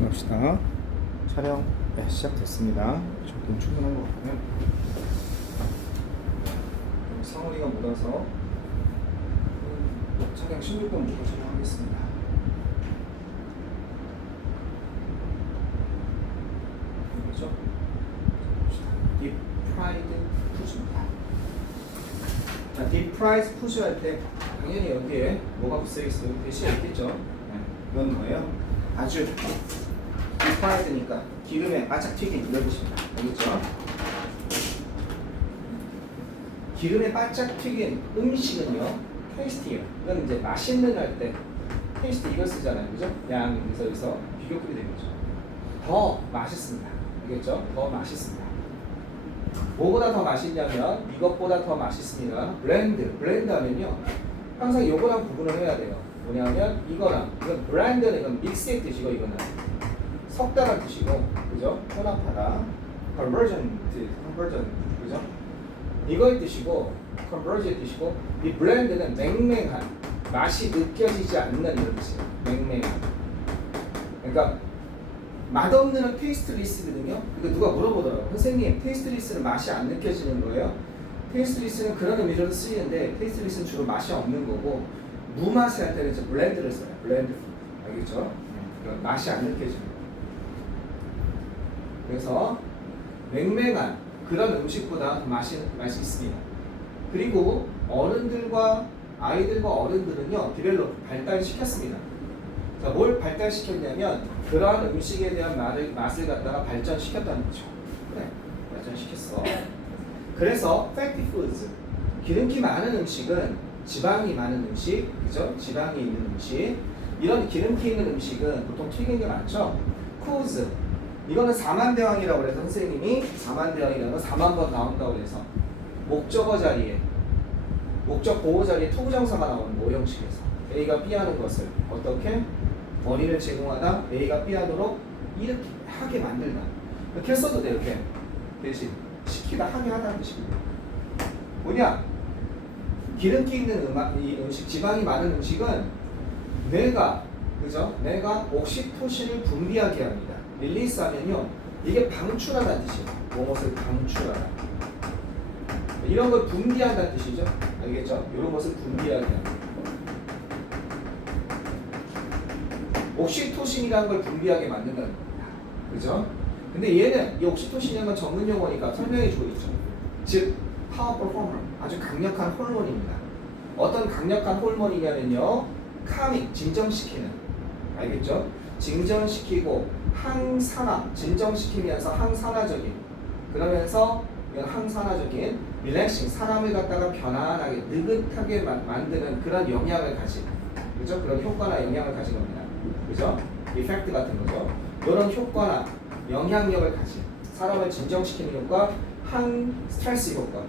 갑시다. 촬영 시작됐습니다. 조금 충분한 것 같고요. 상어리가 묻어서 차량 16번 부터 촬영하겠습니다. 이거죠? 딥 프라이드 푸즈입니다. 딥 프라이드 푸즈 할 때 당연히 여기에 뭐가 붙어 있어요? 글씨가 있겠죠? 네, 이건 뭐예요? 아주 딥프라이드니까 기름에 바짝 튀긴 이런 뜻입니다. 알겠죠? 기름에 바짝 튀긴 음식은요, 테이스티예요. 이건 이제 맛있는 할 때 테이스트 이걸 쓰잖아요, 그죠? 양에서 여기서 비교급이 되는 거죠. 더 맛있습니다. 알겠죠? 더 맛있습니다. 뭐보다 더 맛있냐면 이것보다 더 맛있습니다. 브랜드 하면요, 항상 요거랑 구분을 해야 돼요. 뭐냐면 이거랑 이건 브랜드는 이건 믹스의 뜻이고 이거는 섞다란 뜻이고, 그죠? 혼합하다. conversion, 그죠? 이거의 뜻이고 converge의 뜻이고, 이 블렌드는 맹맹한 맛이 느껴지지 않는 이런 뜻이에요. 맹맹한. 그러니까 맛없는 테이스트리스거든요. 이거 누가 물어보더라고요. 선생님, 테이스트리스는 맛이 안 느껴지는 거예요? 테이스트리스는 그런 의미로 쓰이는데 테이스트리스는 주로 맛이 없는 거고, 무맛을 할 때는 이제 블렌드를 써요. 블렌드. 알겠죠? 그러니까 맛이 안 느껴지는 거예요. 그래서 맹맹한 그런 음식보다 맛이 있습니다. 그리고 어른들과 아이들과 어른들은요, 디벨롭 발달시켰습니다. 자, 뭘 발달시켰냐면 그러한 음식에 대한 맛을 갖다가 발전시켰다는 거죠. 그래, 발전시켰어. 그래서 fatty foods, 기름기 많은 음식은 지방이 많은 음식, 그죠? 지방이 있는 음식, 이런 기름기 있는 음식은 보통 튀긴 게 많죠. foods, 이거는 4만 대왕이라고 그래서 선생님이 4만 대왕이라는 건 4만 번 나온다고 그래서 목적어 자리에, 목적 보호 자리에 투부정사가 나오는 모형식에서 A가 B 하는 것을 어떻게 원인을 제공하다 A가 B 하도록 이렇게 하게 만들다, 이렇게 써도 돼요. 이렇게 대신 시키다, 하게 하다는 뜻입니다. 뭐냐? 기름기 있는 이 음식, 지방이 많은 음식은 뇌가, 그죠? 뇌가 옥시토신을 분비하게 합니다. 릴리스 하면요, 이게 방출하다는 뜻이에요. 무엇을 방출하다. 이런 걸 분비한다는 뜻이죠. 알겠죠? 이런 것을 분비하게 합니다. 옥시토신이라는 걸 분비하게 만든다는 겁니다. 그죠? 근데 얘는 이 옥시토신이라는 건 전문 용어니까 설명해 주고 있죠. 즉, powerful hormone, 아주 강력한 호르몬입니다. 어떤 강력한 호르몬이냐면요, calming, 진정시키는. 알겠죠? 진정시키고 항산화, 진정시키면서 항산화적인, 그러면서 이건 항산화적인 릴렉싱, 사람을 갖다가 편안하게 느긋하게 만드는 그런 영향을 가진, 그죠? 그런 효과나 영향을 가진 겁니다. 그죠? 이펙트 같은 거죠. 이런 효과나 영향력을 가진, 사람을 진정시키는 효과, 항스트레스 효과,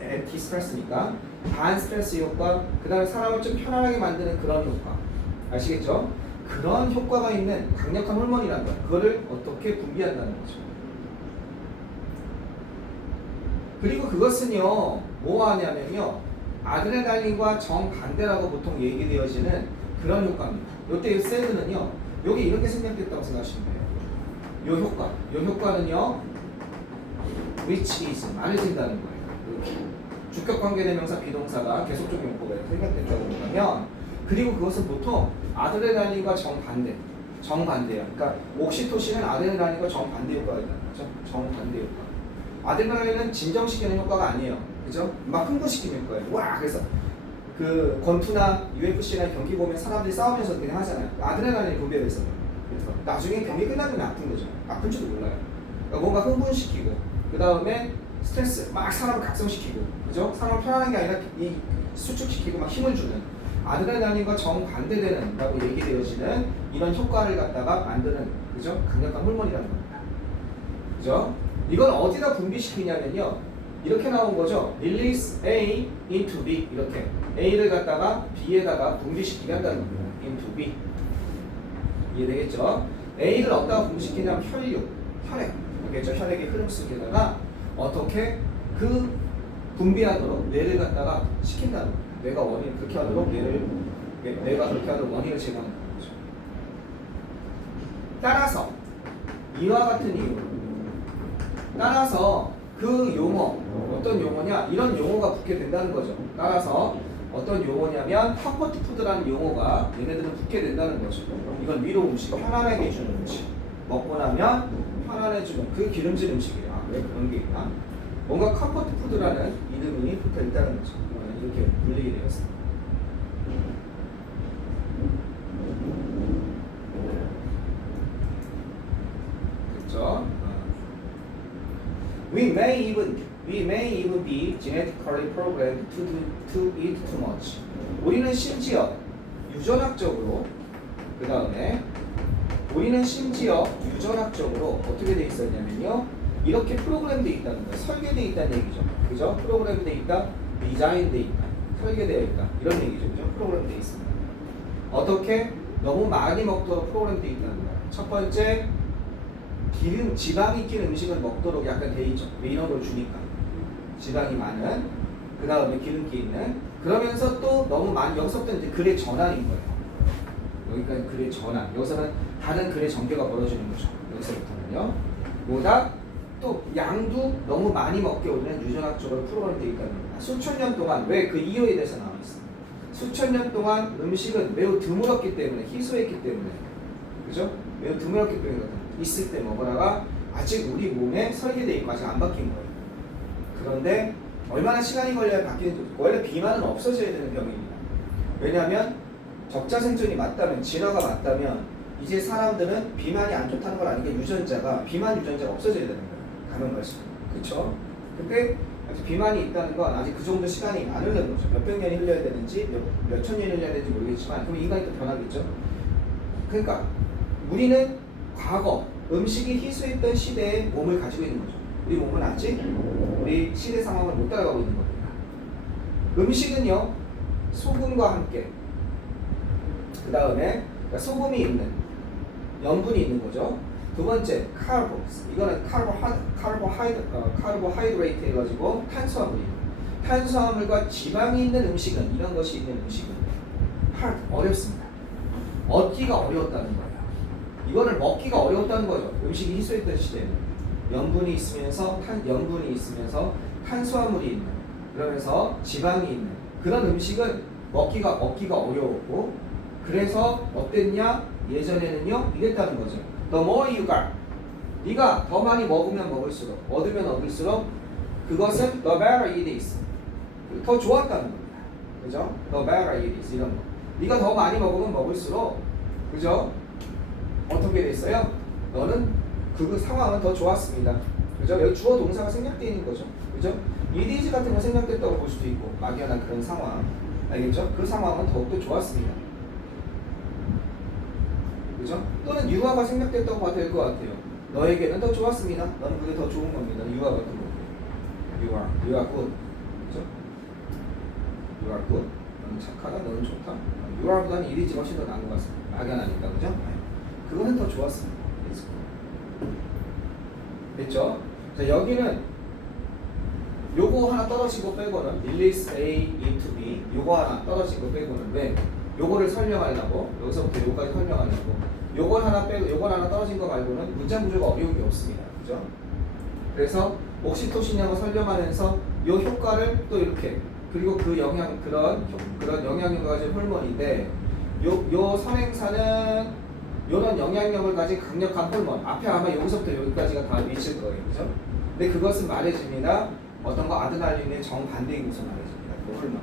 엔티 스트레스니까 반스트레스 효과, 그 다음에 사람을 좀 편안하게 만드는 그런 효과. 아시겠죠? 그런 효과가 있는 강력한 호르몬이라는 거예요. 그거를 어떻게 분비한다는 거죠. 그리고 그것은요, 뭐 하냐면요, 아드레날린과 정반대라고 보통 얘기되어지는 그런 효과입니다. 이때 이 세드는요, 여기 이렇게 생략됐다고 생각하시면 돼요. 이 효과, 이 효과는요, which is, 말해진다는 거예요. 이렇게 주격관계대명사 비동사가 계속적인 용법에 생략됐다고 한다면, 그리고 그것은 보통 아드레날린과 정반대예요. 그러니까 옥시토신은 아드레날린과 정반대 효과가 있다는 거죠. 정반대 효과. 아드레날린은 진정시키는 효과가 아니에요. 그죠? 막 흥분시키는 효과예요. 와, 그래서 그 권투나 UFC나 경기 보면 사람들이 싸우면서 그냥 하잖아요. 아드레날린이 분비돼서 그래서 나중에 경기 끝나면 아픈 거죠. 아픈지도 몰라요. 그러니까 뭔가 흥분시키고, 그 다음에 스트레스, 막 사람을 각성시키고, 그죠? 사람을 편안한 게 아니라 이 수축시키고 막 힘을 주는, 아드레날린과 정반대되는 라고 얘기되어지는 이런 효과를 갖다가 만드는, 그죠? 강력한 호르몬이라는 겁니다. 그죠? 이건 어디다 분비시키냐면요, 이렇게 나온 거죠. Release A into B, 이렇게 A를 갖다가 B에다가 분비시키게 한다는 겁니다. into B. 이해되겠죠? A를 어디다가 분비시키냐면 혈액, 알겠죠? 혈액의 흐름 속에다가 어떻게 그 분비하도록 뇌를 갖다가 시킨다는 겁니다. 뇌가 원인을 그렇게 하도록 뇌가 그렇게 하도록 원인을 제공하는 거죠. 따라서 이와 같은 이유 따라서 그 용어 어떤 용어냐 이런 용어가 붙게 된다는 거죠. 따라서 어떤 용어냐면 컴포트 푸드라는 용어가 얘네들은 붙게 된다는 거죠. 이건 위로 음식 편안하게 주는 음식 먹고 나면 편안해지는 그 기름진 음식이야. 왜 그런 게 있나? 뭔가 컴포트 푸드라는 이름이 붙어 있다는 거죠. 이렇게 불리게 되었습니다. 됐죠? We may even be genetically programmed to eat too much. 우리는 심지어 유전학적으로 그 다음에 우리는 심지어 유전학적으로 어떻게 돼 있었냐면요. 이렇게 프로그램돼 있다는 거예요. 설계돼 있다는 얘기죠. 그죠? 프로그램돼 있다, 디자인돼 있다, 설계되어 있다 이런 얘기죠. 그죠? 프로그램돼 있습니다. 어떻게? 너무 많이 먹도록 프로그램돼 있다는 거예요. 첫 번째 기름, 지방이 낀 음식을 먹도록 약간 돼 있죠. 왜 이런 걸 주니까 지방이 많은 그 다음에 기름기 있는 그러면서 또 너무 많이 여기서부터 이제 글의 전환인 거예요. 여기까지 글의 전환 여기서는 다른 글의 전개가 벌어지는 거죠. 여기서부터는요. 보다 또 양도 너무 많이 먹게 우리는 유전학적으로 프로그램되어 있다는 겁니다. 수천 년 동안 왜 그 이유에 대해서 나와 있어요. 수천 년 동안 음식은 매우 드물었기 때문에 희소했기 때문에 그죠? 매우 드물었기 때문에 있을 때 먹으다가 아직 우리 몸에 설계되어 있고 아직 안 바뀐 거예요. 그런데 얼마나 시간이 걸려야 바뀌는지 원래 비만은 없어져야 되는 병입니다. 왜냐하면 적자생존이 맞다면 진화가 맞다면 이제 사람들은 비만이 안 좋다는 걸 아니까 유전자가 비만 유전자가 없어져야 되는 거예요. 감염발생. 그렇죠? 근데 아직 비만이 있다는 건 아직 그 정도 시간이 안 흐르는 거죠. 몇백 년이 흘려야 되는지 몇천 년이 흘려야 되는지 모르겠지만 그럼 인간이 또 변하겠죠. 그러니까 우리는 과거 음식이 희소했던 시대의 몸을 가지고 있는 거죠. 우리 몸은 아직 우리 시대 상황을 못 따라가고 있는 겁니다. 음식은요 소금과 함께 그 다음에 소금이 있는 염분이 있는 거죠. 두 번째 카르보스 이거는 카르보하이드레이트 해가지고 탄수화물과 지방이 있는 음식은 이런 것이 있는 음식은 어렵습니다. 얻기가 어려웠다는 거예요. 이거를 먹기가 어려웠다는 거죠. 음식이 희소했던 시대에는 염분이 있으면서 탄수화물이 있는 그러면서 지방이 있는 그런 음식은 먹기가 어려웠고 그래서 어땠냐 예전에는요 이랬다는 거죠. The more you got 네가 더 많이 먹으면 먹을수록 얻으면 얻을수록 그것은 the better it is 더 좋았다는 겁니다. 그죠? The better it is 이런 거 네가 더 많이 먹으면 먹을수록 그죠? 어떻게 됐어요? 너는 그 상황은 더 좋았습니다. 그죠? 여기 주어 동사가 생략되어 있는 거죠. 그죠? it is 같은 거 생략됐다고 볼 수도 있고 막연한 그런 상황 알겠죠? 그 상황은 더욱더 좋았습니다. 그죠? 또는 유아가 생략됐다고 봐도 될 것 같아요. 너에게는 더 좋았습니다. 너는 그게 더 좋은 겁니다. 유아 같은 거. You are good. 그죠? You are good. 너는 착하다. 너는 좋다. You are보다는 it is가 훨씬 더 나은 것 같습니다. 막연하니까 그죠? 그거는 더 좋았습니다. 됐죠? 자 여기는 요거 하나 떨어진 거 빼고는 release A into B 요거 하나 떨어진 거 빼고는 왜? 요거를 설명하려고 여기서부터 요거까지 설명하려고 요걸 하나 빼고 요걸 하나 떨어진 거 말고는 문장 구조가 어려운 게 없습니다. 그죠? 그래서 옥시토신이라고 설명하면서 요 효과를 또 이렇게 그리고 그 영향 그런 영향력을 가진 호르몬인데 요 선행사는 요런 영향력을 가진 강력한 호르몬 앞에 아마 여기서부터 여기까지가 다 미칠 거예요. 그죠? 근데 그것은 말해줍니다. 어떤 거 아드날린의 정반대인 것을 말해줍니다. 그 호르몬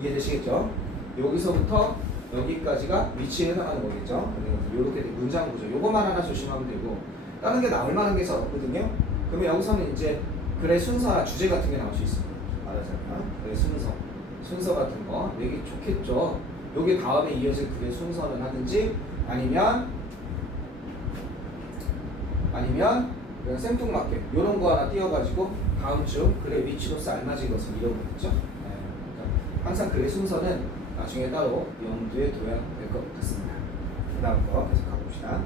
이해되시겠죠? 여기서부터 여기까지가 위치에 해당하는 거겠죠? 이렇게 문장 구조 요것만 하나 조심하면 되고 다른 게 나올 만한 게 없거든요? 그러면 여기서는 이제 글의 순서나 주제 같은 게 나올 수 있습니다. 말하자면 글의 순서 같은 거 여기 좋겠죠? 여기 다음에 이어질 글의 순서는 하든지 아니면 그냥 생뚱맞게 이런 거 하나 띄워가지고 다음 주 글의 위치로서 알맞은 것을 이뤄보겠죠? 네. 그러니까 항상 글의 순서는 나중에 따로 염두에 둬야 될 것 같습니다. 그 다음 거 계속 가봅시다.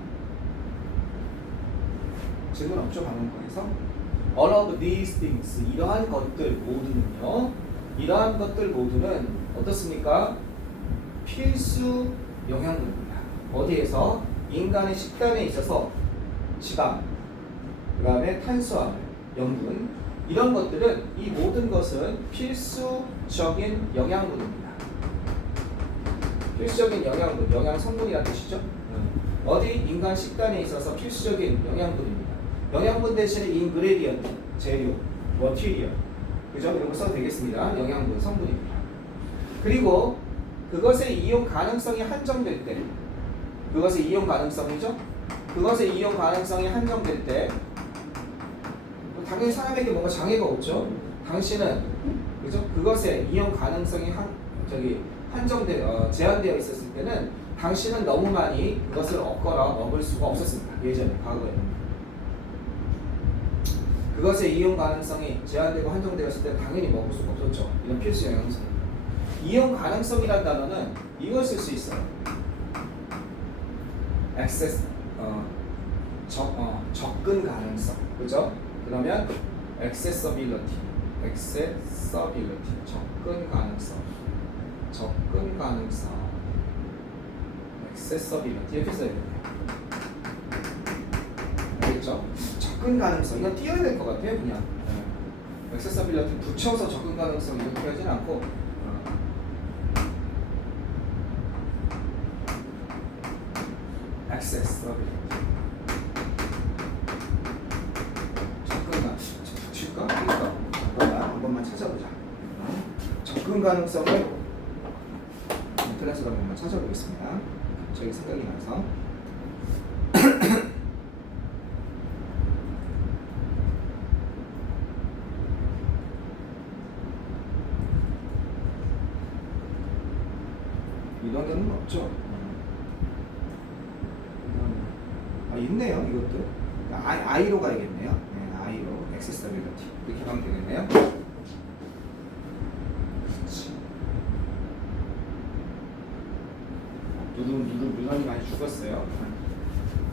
질문 없죠? 방금 거에서 All of these things 이러한 것들 모두는 어떻습니까? 필수 영양분입니다. 어디에서? 인간의 식단에 있어서 지방, 그 다음에 탄수화물, 염분 이런 것들은 이 모든 것은 필수적인 영양분입니다. 필수적인 영양분, 영양 성분이라는 뜻이죠. 어디 인간 식단에 있어서 필수적인 영양분입니다. 영양분 대신에 인그레디언트, 재료, 머티리얼, 그죠? 이런 거 써도 되겠습니다. 영양분, 성분입니다. 그리고 그것의 이용 가능성이 한정될 때, 그것의 이용 가능성이죠? 그것의 이용 가능성이 한정될 때, 당연히 사람에게 뭔가 장애가 없죠. 당신은 그죠? 그것의 이용 가능성이 제한되어 있었을 때는 당신은 너무 많이 그것을 얻거나 먹을 수가 없었습니다. 예전에 과거에 그것의 이용 가능성이 제한되고 한정되었을 때 당연히 먹을 수가 없었죠. 이런 필수 영양소. 이용 가능성이라는 단어는 이걸 쓸 수 있어요. 액세스 접근 가능성, 그죠? 그러면 accessibility, 접근 가능성, accessibility 이렇게 써야 돼요. 알겠죠? 접근 가능성 이건 띄워야 될 것 같아요, 그냥. accessibility 붙여서 접근 가능성 이렇게 하진 않고. accessibility. 한 번만 찾아보자. 접근 가능성을 인터넷으로 한 번만 찾아보겠습니다. 저희 생각이 나서. 이런 데는 없죠. 있네요. 이것도 I로 가야겠네요. 네, I로 accessibility 이렇게 가면 되겠네요. 그렇지. 누런이 많이 죽었어요.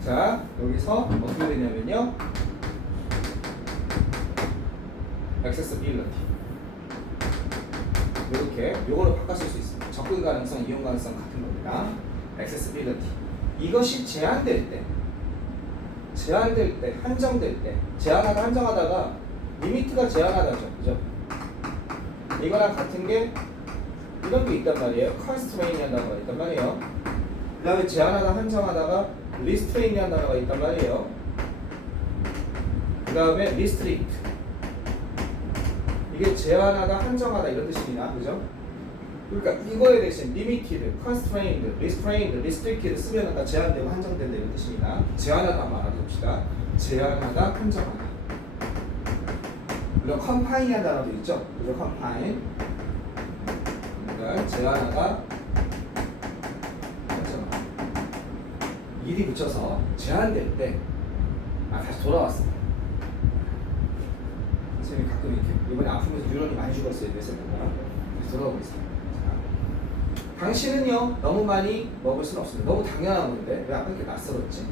자, 여기서 어떻게 되냐면요, accessibility 이렇게 요거로 바꿨을 수 있습니다. 접근 가능성, 이용 가능성 같은 겁니다. accessibility 이것이 제한될 때, 한정될 때, 한정하다가 리미트가 제한하다죠, 그죠? 이거랑 같은 게 이런 게 있단 말이에요. constraint이라는 단어가 있단 말이에요. 그 다음에 제한하다, 한정하다가 restraint이라는 단어가 있단 말이에요. 그 다음에 restrict 이게 제한하다, 한정하다 이런 뜻입니다, 그죠? 그러니까 이거에 대신 limited, constrained, restrained, restricted 쓰면 다 제한되고 한정된다 이런 뜻입니다. 제한하다 한번 알아봅시다. 제한하다, 한정하다. 그리고 confine이라는 단어도 있죠. 그죠? confine. 그러니까 제한하다, 한정하다. 일이 붙여서 제한될 때, 다시 돌아왔습니다. 선생님이 가끔 이렇게 이번에 아프면서 뉴런이 많이 죽었어요. 뇌세포가. 돌아오고 있습니다. 당신은요 너무 많이 먹을 수는 없습니다. 너무 당연한 건데 왜 아까 이렇게 낯설었지?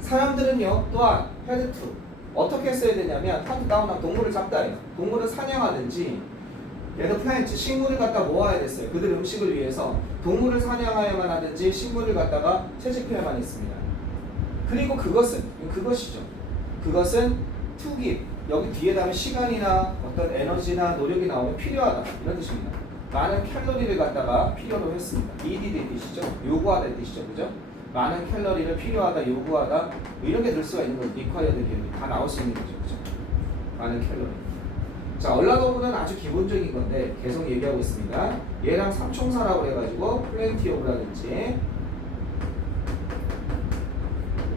사람들은요 또한 헤드 투 어떻게 써야 되냐면 하드 다운한 동물을 잡다예요. 동물을 사냥하든지 얘도 플랜트 식물을 갖다 모아야 됐어요. 그들 음식을 위해서 동물을 사냥하여만 하든지 식물을 갖다가 채집해야만 했습니다. 그리고 그것이죠. 그것은 to give 여기 뒤에다 하면 시간이나 어떤 에너지나 노력이 나오면 필요하다 이런 뜻입니다. 많은 칼로리를 갖다가 필요로 했습니다. need의 뜻이죠. 요구하다의 뜻이죠. 그죠? 많은 칼로리를 필요하다, 요구하다 이런 게 될 수가 있는 거죠. required이 다 나올 수 있는 거죠. 그죠? 많은 칼로리. 자, 얼라도브는 아주 기본적인 건데 계속 얘기하고 있습니다. 얘랑 삼총사라고 해가지고 plenty of라든지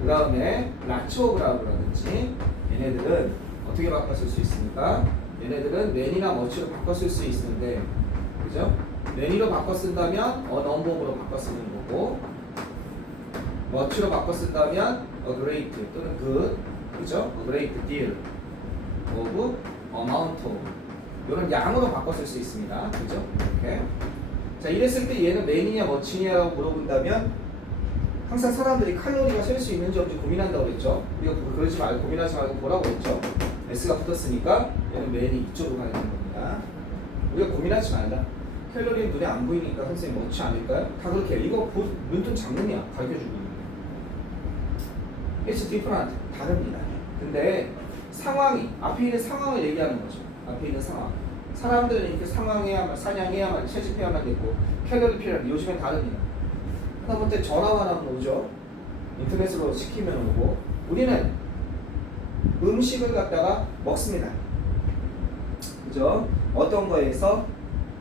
그 다음에 lots of라든지 얘네들은 어떻게 바꿨을 수 있습니까? 얘네들은 man이나 much로 바꿨을 수 있는데 그죠? many로 바꿔 쓴다면 number로 바꿔 쓰는 거고 much로 바꿔 쓴다면 a great 또는 good 그죠? a great deal of amount of 이런 양으로 바꿔 쓸 수 있습니다. 그죠? 이렇게 자 이랬을 때 얘는 man이냐 much냐라고 물어본다면 항상 사람들이 칼로리가 셀 수 있는지 없는지 고민한다고 그랬죠? 우리가 그러지 말고 고민하지 말고 보라고 했죠? S가 붙었으니까 얘는 man이 이쪽으로 가야 되는 겁니다. 우리가 고민하지 말라. 캘로리는 눈에 안 보이니까 선생님 넣지 않을까요? 다 그렇게 해요. 이거 눈뜬 장면이야. 가르쳐주고 있는 게. It's different. 다릅니다. 근데 상황이 앞에 있는 상황을 얘기하는 거죠. 앞에 있는 상황. 사람들은 이렇게 상황해야만, 사냥해야만, 채집해야만 됐고 캘로리 필요한 요즘엔 다릅니다. 하다못해 전화만 하면 오죠. 인터넷으로 시키면 오고. 우리는 음식을 갖다가 먹습니다. 그죠? 어떤 거에서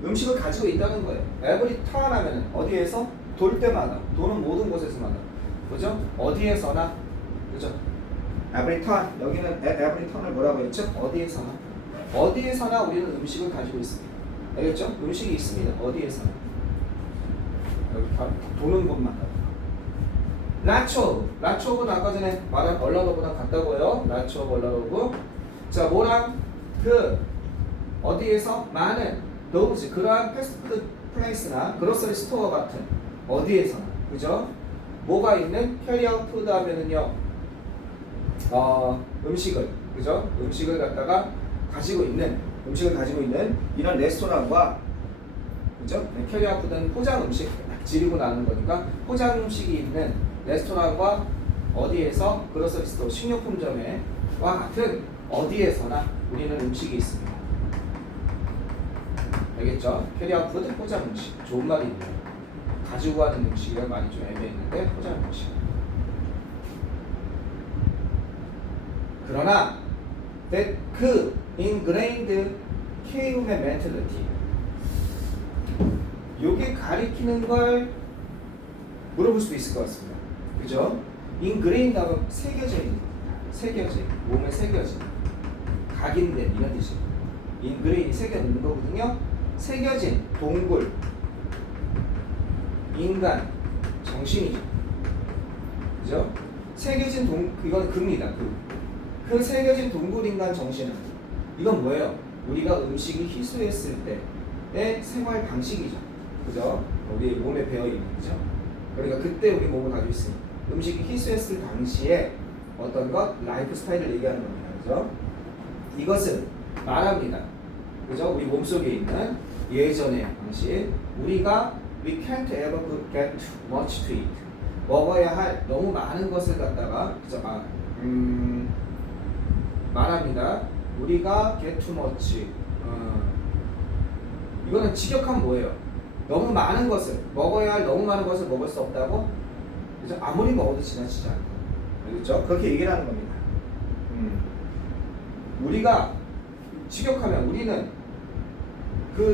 음식을 가지고 있다는 거예요. every turn 하면은 어디에서? 돌 때마다. 도는 모든 곳에서마다. 그죠? 어디에서나. 그죠? every turn. 여기는 at every turn을 뭐라고 했죠? 어디에서나. 어디에서나 우리는 음식을 가지고 있습니다. 알겠죠? 음식이 있습니다. 어디에서나. 여기 도는 곳마다. 라초브는 아까 전에 말한 얼라로브랑 같다고요. 라초브, 얼라로브. 자, 뭐랑 그 어디에서 많은 those 그러한 패스트푸드 플레이스나 그로서리 스토어 같은 어디에서나. 그죠? 뭐가 있는 캐리아웃 푸드 하면은요. 음식을, 그죠? 음식을 갖다가 가지고 있는 이런 레스토랑과, 그죠? 캐리아웃 푸드는 포장 음식 지르고 나는 거니까 포장 음식이 있는 레스토랑과 어디에서 그로서리 스토어 식료품점에와 같은 어디에서나 우리는 음식이 있습니다. 알겠죠? 캐리아웃 푸드 포장 음식 좋은 말이네요. 가지고 가는 음식이랑 많이 좀 애매했는데 포장 음식. 그러나 그 ingrained 키움의 mentality 요게 가리키는 걸 물어볼 수도 있을 것 같습니다. 그죠? ingrained 하면 새겨진, 몸에 새겨진, 각인된 이런 뜻이에요. ingrain이 새겨있는 거거든요. 새겨진 동굴, 인간, 정신이죠. 그죠? 새겨진 이건 금입니다. 그 새겨진 동굴 인간 정신은 이건 뭐예요? 우리가 음식이 희수했을 때의 생활 방식이죠. 그죠? 우리 몸에 배어있는 거죠. 그러니까 그때 우리 몸을 가지고 있으니 음식이 희수했을 당시에 어떤 것? 라이프 스타일을 얘기하는 겁니다. 그죠? 이것은 말합니다. 그죠? 우리 몸속에 있는 예전의 방식. 우리가 we can't ever get too much to eat. 먹어야 할 너무 많은 것을 갖다가 그죠? 말합니다. 우리가 get too much. 이거는 직역하면 뭐예요? 너무 많은 것을 먹어야 할 너무 많은 것을 먹을 수 없다고. 그죠? 아무리 먹어도 지나치지 않고. 그렇죠? 그렇게 얘기를 하는 겁니다. 우리가 직역하면 우리는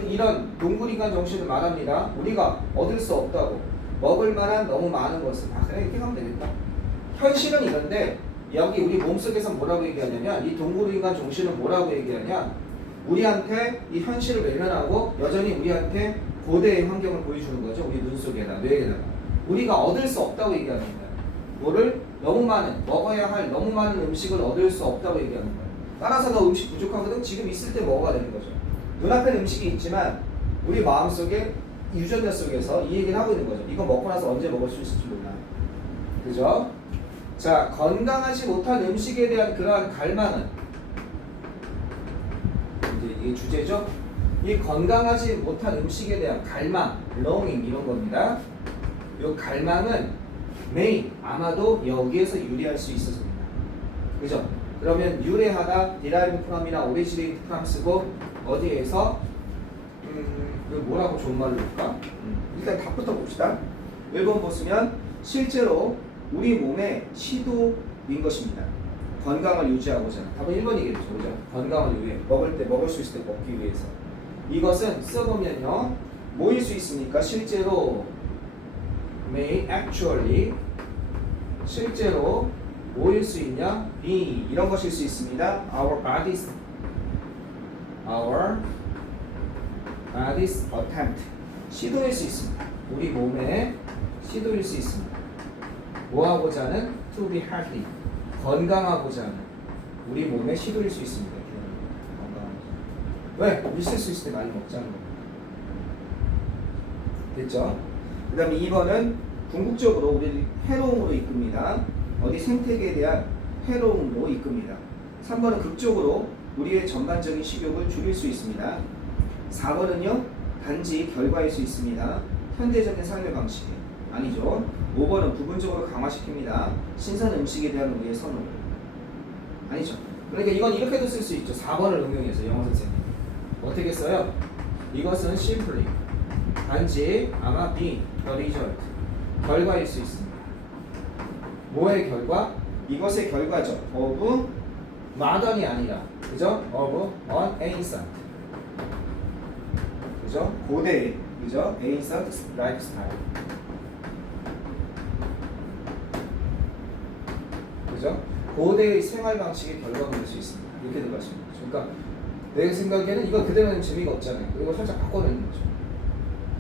이런 동굴인간 정신을 말합니다. 우리가 얻을 수 없다고 먹을 만한 너무 많은 것을 그냥 이렇게 하면 되겠다. 현실은 이런데 여기 우리 몸속에서 뭐라고 얘기하냐면 이 동굴인간 정신은 뭐라고 얘기하냐 우리한테 이 현실을 외면하고 여전히 우리한테 고대의 환경을 보여주는 거죠. 우리 눈 속에다 뇌에다가 우리가 얻을 수 없다고 얘기하는 거예요. 뭐를 너무 많은 먹어야 할 너무 많은 음식을 얻을 수 없다고 얘기하는 거예요. 따라서 너 음식 부족하거든 지금 있을 때 먹어야 되는 거죠. 눈앞에 음식이 있지만 우리 마음속에 유전자 속에서 이 얘기를 하고 있는 거죠. 이거 먹고 나서 언제 먹을 수 있을지 몰라. 그죠? 자, 건강하지 못한 음식에 대한 그러한 갈망은 이제 이게 주제죠. 이 건강하지 못한 음식에 대한 갈망, longing 이런 겁니다. 이 갈망은 may 아마도 여기에서 유래할 수 있었습니다. 그죠? 그러면 유래하다, derive from이나 originate from 쓰고 어디에서 뭐라고 좋은 말을 볼까? 일단 답부터 봅시다. 1번 보시면 실제로 우리 몸의 시도인 것입니다. 건강을 유지하고자. 답은 1번이겠죠. 그죠? 건강을 위해 먹을 때 먹을 수 있을 때 먹기 위해서. 이것은 써보면요. 뭐일 수 있습니까? 실제로 may actually 실제로 뭐일 수 있냐? be 이런 것일 수 있습니다. Our bodies attempt 시도일 수 있습니다. 우리 몸의 시도일 수 있습니다. 뭐하고자 하는? To be healthy 건강하고자 하는 우리 몸의 시도일 수 있습니다. 왜? 있을 수 있을 때 많이 먹자는 겁니다. 됐죠? 그 다음에 2번은 궁극적으로 우리를 해로움으로 이끕니다. 어디 생태계에 대한 해로움으로 이끕니다. 3번은 극적으로 우리의 전반적인 식욕을 줄일 수 있습니다. 4번은요 단지 결과일 수 있습니다. 현대적인 삶의 방식 아니죠. 5번은 부분적으로 강화시킵니다. 신선 음식에 대한 우리의 선호를 아니죠. 그러니까 이건 이렇게도 쓸 수 있죠. 4번을 응용해서 영어 선생님 어떻게 써요? 이것은 simply 단지 아마 be the result 결과일 수 있습니다. 뭐의 결과? 이것의 결과죠. of modern이 아니라 그죠? of an ancient 그죠? 고대의 그죠? ancient lifestyle 그죠? 고대의 생활 방식의 결과가 될 수 있습니다. 이렇게 들어가시면 되죠. 그러니까 내 생각에는 이거 그대로는 재미가 없잖아요. 이거 살짝 바꿔내는 거죠.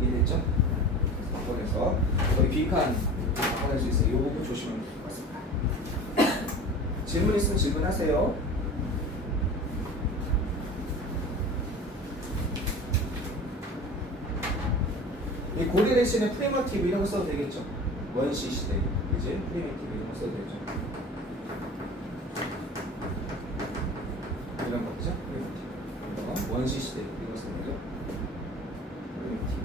이해됐죠? 바꿔내서 거의 비칸 바꿔낼 수 있어요. 이 부분 조심하면 될 것 같습니다. 질문 있으면 질문하세요. 이 고대 대신에 프리머티브 이런 거 써도 되겠죠? 원시 시대, 그지? 프리미티브 이런 거 써도 되죠. 이런 거죠? 프리미티브. 원시 시대 이런 거 써도 되죠? 프리미티브.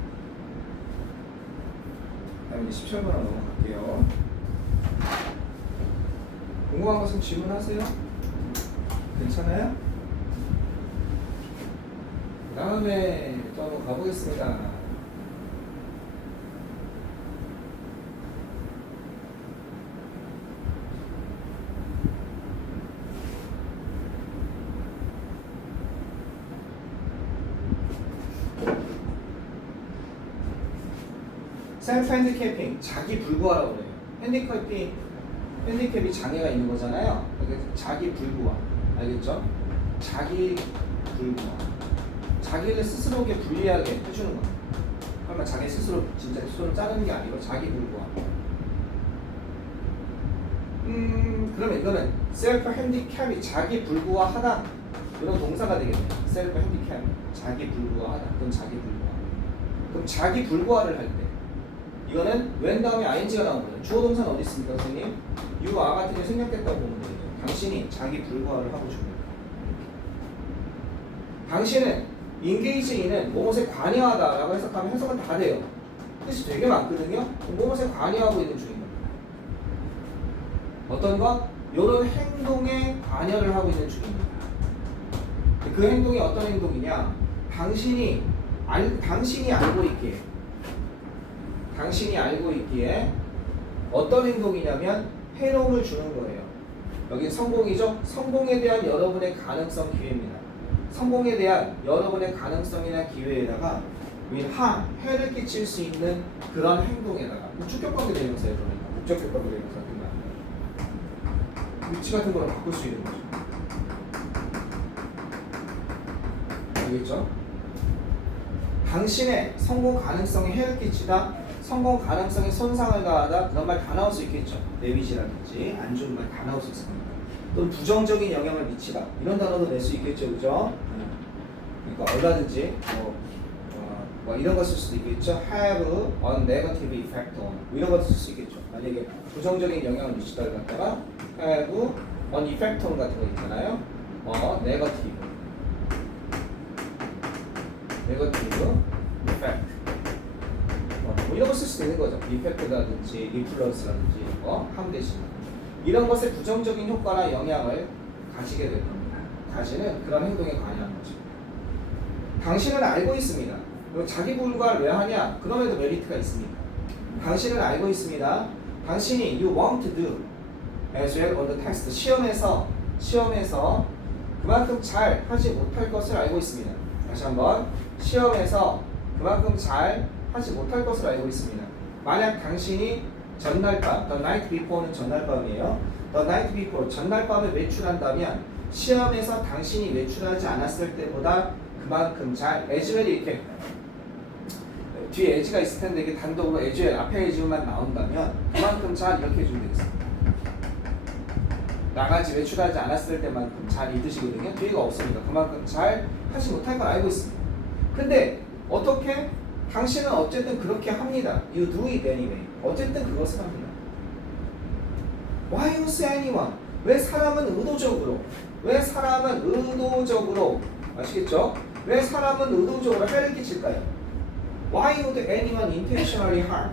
다음 이제 17번으로 넘어갈게요. 궁금한 것은 질문하세요. 괜찮아요? 그 다음에 또 한번 가보겠습니다. 셀프 핸디캡ing, 자기 불구화라고 그래요. 핸디캡이 장애가 있는 거잖아요. 그러니까 자기 불구화, 알겠죠? 자기 불구화, 자기를 스스로에게 불리하게 해주는 거예요. 그러면 자기 스스로 진짜 손을 자르는 게 아니고 자기 불구화. 그러면 이거는 셀프 핸디캡이 자기 불구화하다 이런 동사가 되겠네요. 셀프 핸디캡, 자기 불구화하다. 그럼 자기 불구화. 그럼 자기 불구화를 할 때. 이거는 when 다음에 ing가 나오거든요. 주어 동사는 어디 있습니까, 선생님? you are 같은 게 생략됐다고 보면 돼요. 당신이 자기 불구화를 하고 있습니다. 당신은 engage in은 무엇에 관여하다라고 해석하면 해석은 다 돼요. 뜻이 되게 많거든요. 무엇에 관여하고 있는 중인 겁니다. 어떤 것? 이런 행동에 관여를 하고 있는 중입니다. 그 행동이 어떤 행동이냐? 당신이 알고 있기에 당신이 알고 있기에 어떤 행동이냐면 해로움을 주는 거예요. 여기 성공이죠? 성공에 대한 여러분의 가능성 기회입니다. 성공에 대한 여러분의 가능성이나 기회에다가 해를 끼칠 수 있는 그런 행동에다가 주격관계 대명사예요. 그러니까 목적격관계 대명사 끝나 위치 같은 거를 바꿀 수 있는 거죠. 알겠죠? 당신의 성공 가능성에 해를 끼치다, 성공 가능성에 손상을 가하다, 그런 말 다 나올 수 있겠죠. 데미지라든지 안 좋은 말 다 나올 수 있습니다. 또는 부정적인 영향을 미치다 이런 단어도 낼 수 있겠죠, 그죠? 그러니까 얼마든지 뭐 이런 거 쓸 수도 있겠죠. Have a negative effect on 이런 것도 쓸 수 있겠죠. 만약에 부정적인 영향을 미치다를 갖다가 Have an effect on 같은 거 있잖아요. negative effect. 뭐 이런 거 쓸 수도 있는 거죠. 이펙트라든지 인플루언스라든지 함 대신 이런 것에 부정적인 효과나 영향을 가지게 될 겁니다. 가지는 그런 행동에 관여하는 거죠. 당신은 알고 있습니다. 그리고 자기 불구화를 왜 하냐? 그럼에도 메리트가 있습니다. 당신은 알고 있습니다. 당신이 you want to do as well on the test 시험에서 그만큼 잘 하지 못할 것을 알고 있습니다. 다시 한번 시험에서 그만큼 잘 하지 못할 것을 알고 있습니다. 만약 당신이 전날 밤, the night before는 전날 밤이에요. the night before, 전날 밤에 외출한다면 시험에서 당신이 외출하지 않았을 때보다 그만큼 잘, as well 이렇게 뒤에 as가 있을 텐데 이게 단독으로 as well, 앞에 as만 나온다면 그만큼 잘 이렇게 해주면 되겠습니다. 나가지 외출하지 않았을 때만큼 잘 잊으시거든요. 뒤에가 없으니까 그만큼 잘 하지 못할 걸 알고 있습니다. 근데 어떻게? 당신은 어쨌든 그렇게 합니다. You do it anyway. 어쨌든 그것을 합니다. Why you say anyone? 왜 사람은 의도적으로 아시겠죠? 왜 사람은 의도적으로 해를 끼칠까요? Why would anyone intentionally harm?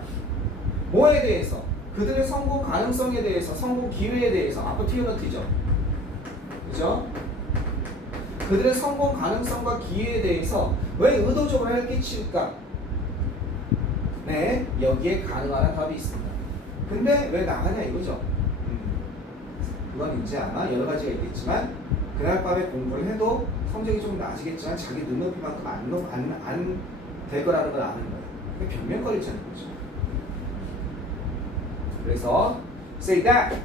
뭐에 대해서? 그들의 성공 가능성에 대해서, 성공 기회에 대해서 opportunity죠. 그죠? 그들의 성공 가능성과 기회에 대해서 왜 의도적으로 해를 끼칠까? 네, 여기에 가능한 답이 있습니다. 근데 왜 나가냐 이거죠. 그건 이제 아마 여러 가지가 있겠지만 그날 밤에 공부를 해도 성적이 좀 낮아지겠지만 자기 눈높이만큼 안 될 거라는 걸 아는 거예요. 그게 변명거리잖아요, 거죠. 그래서 say that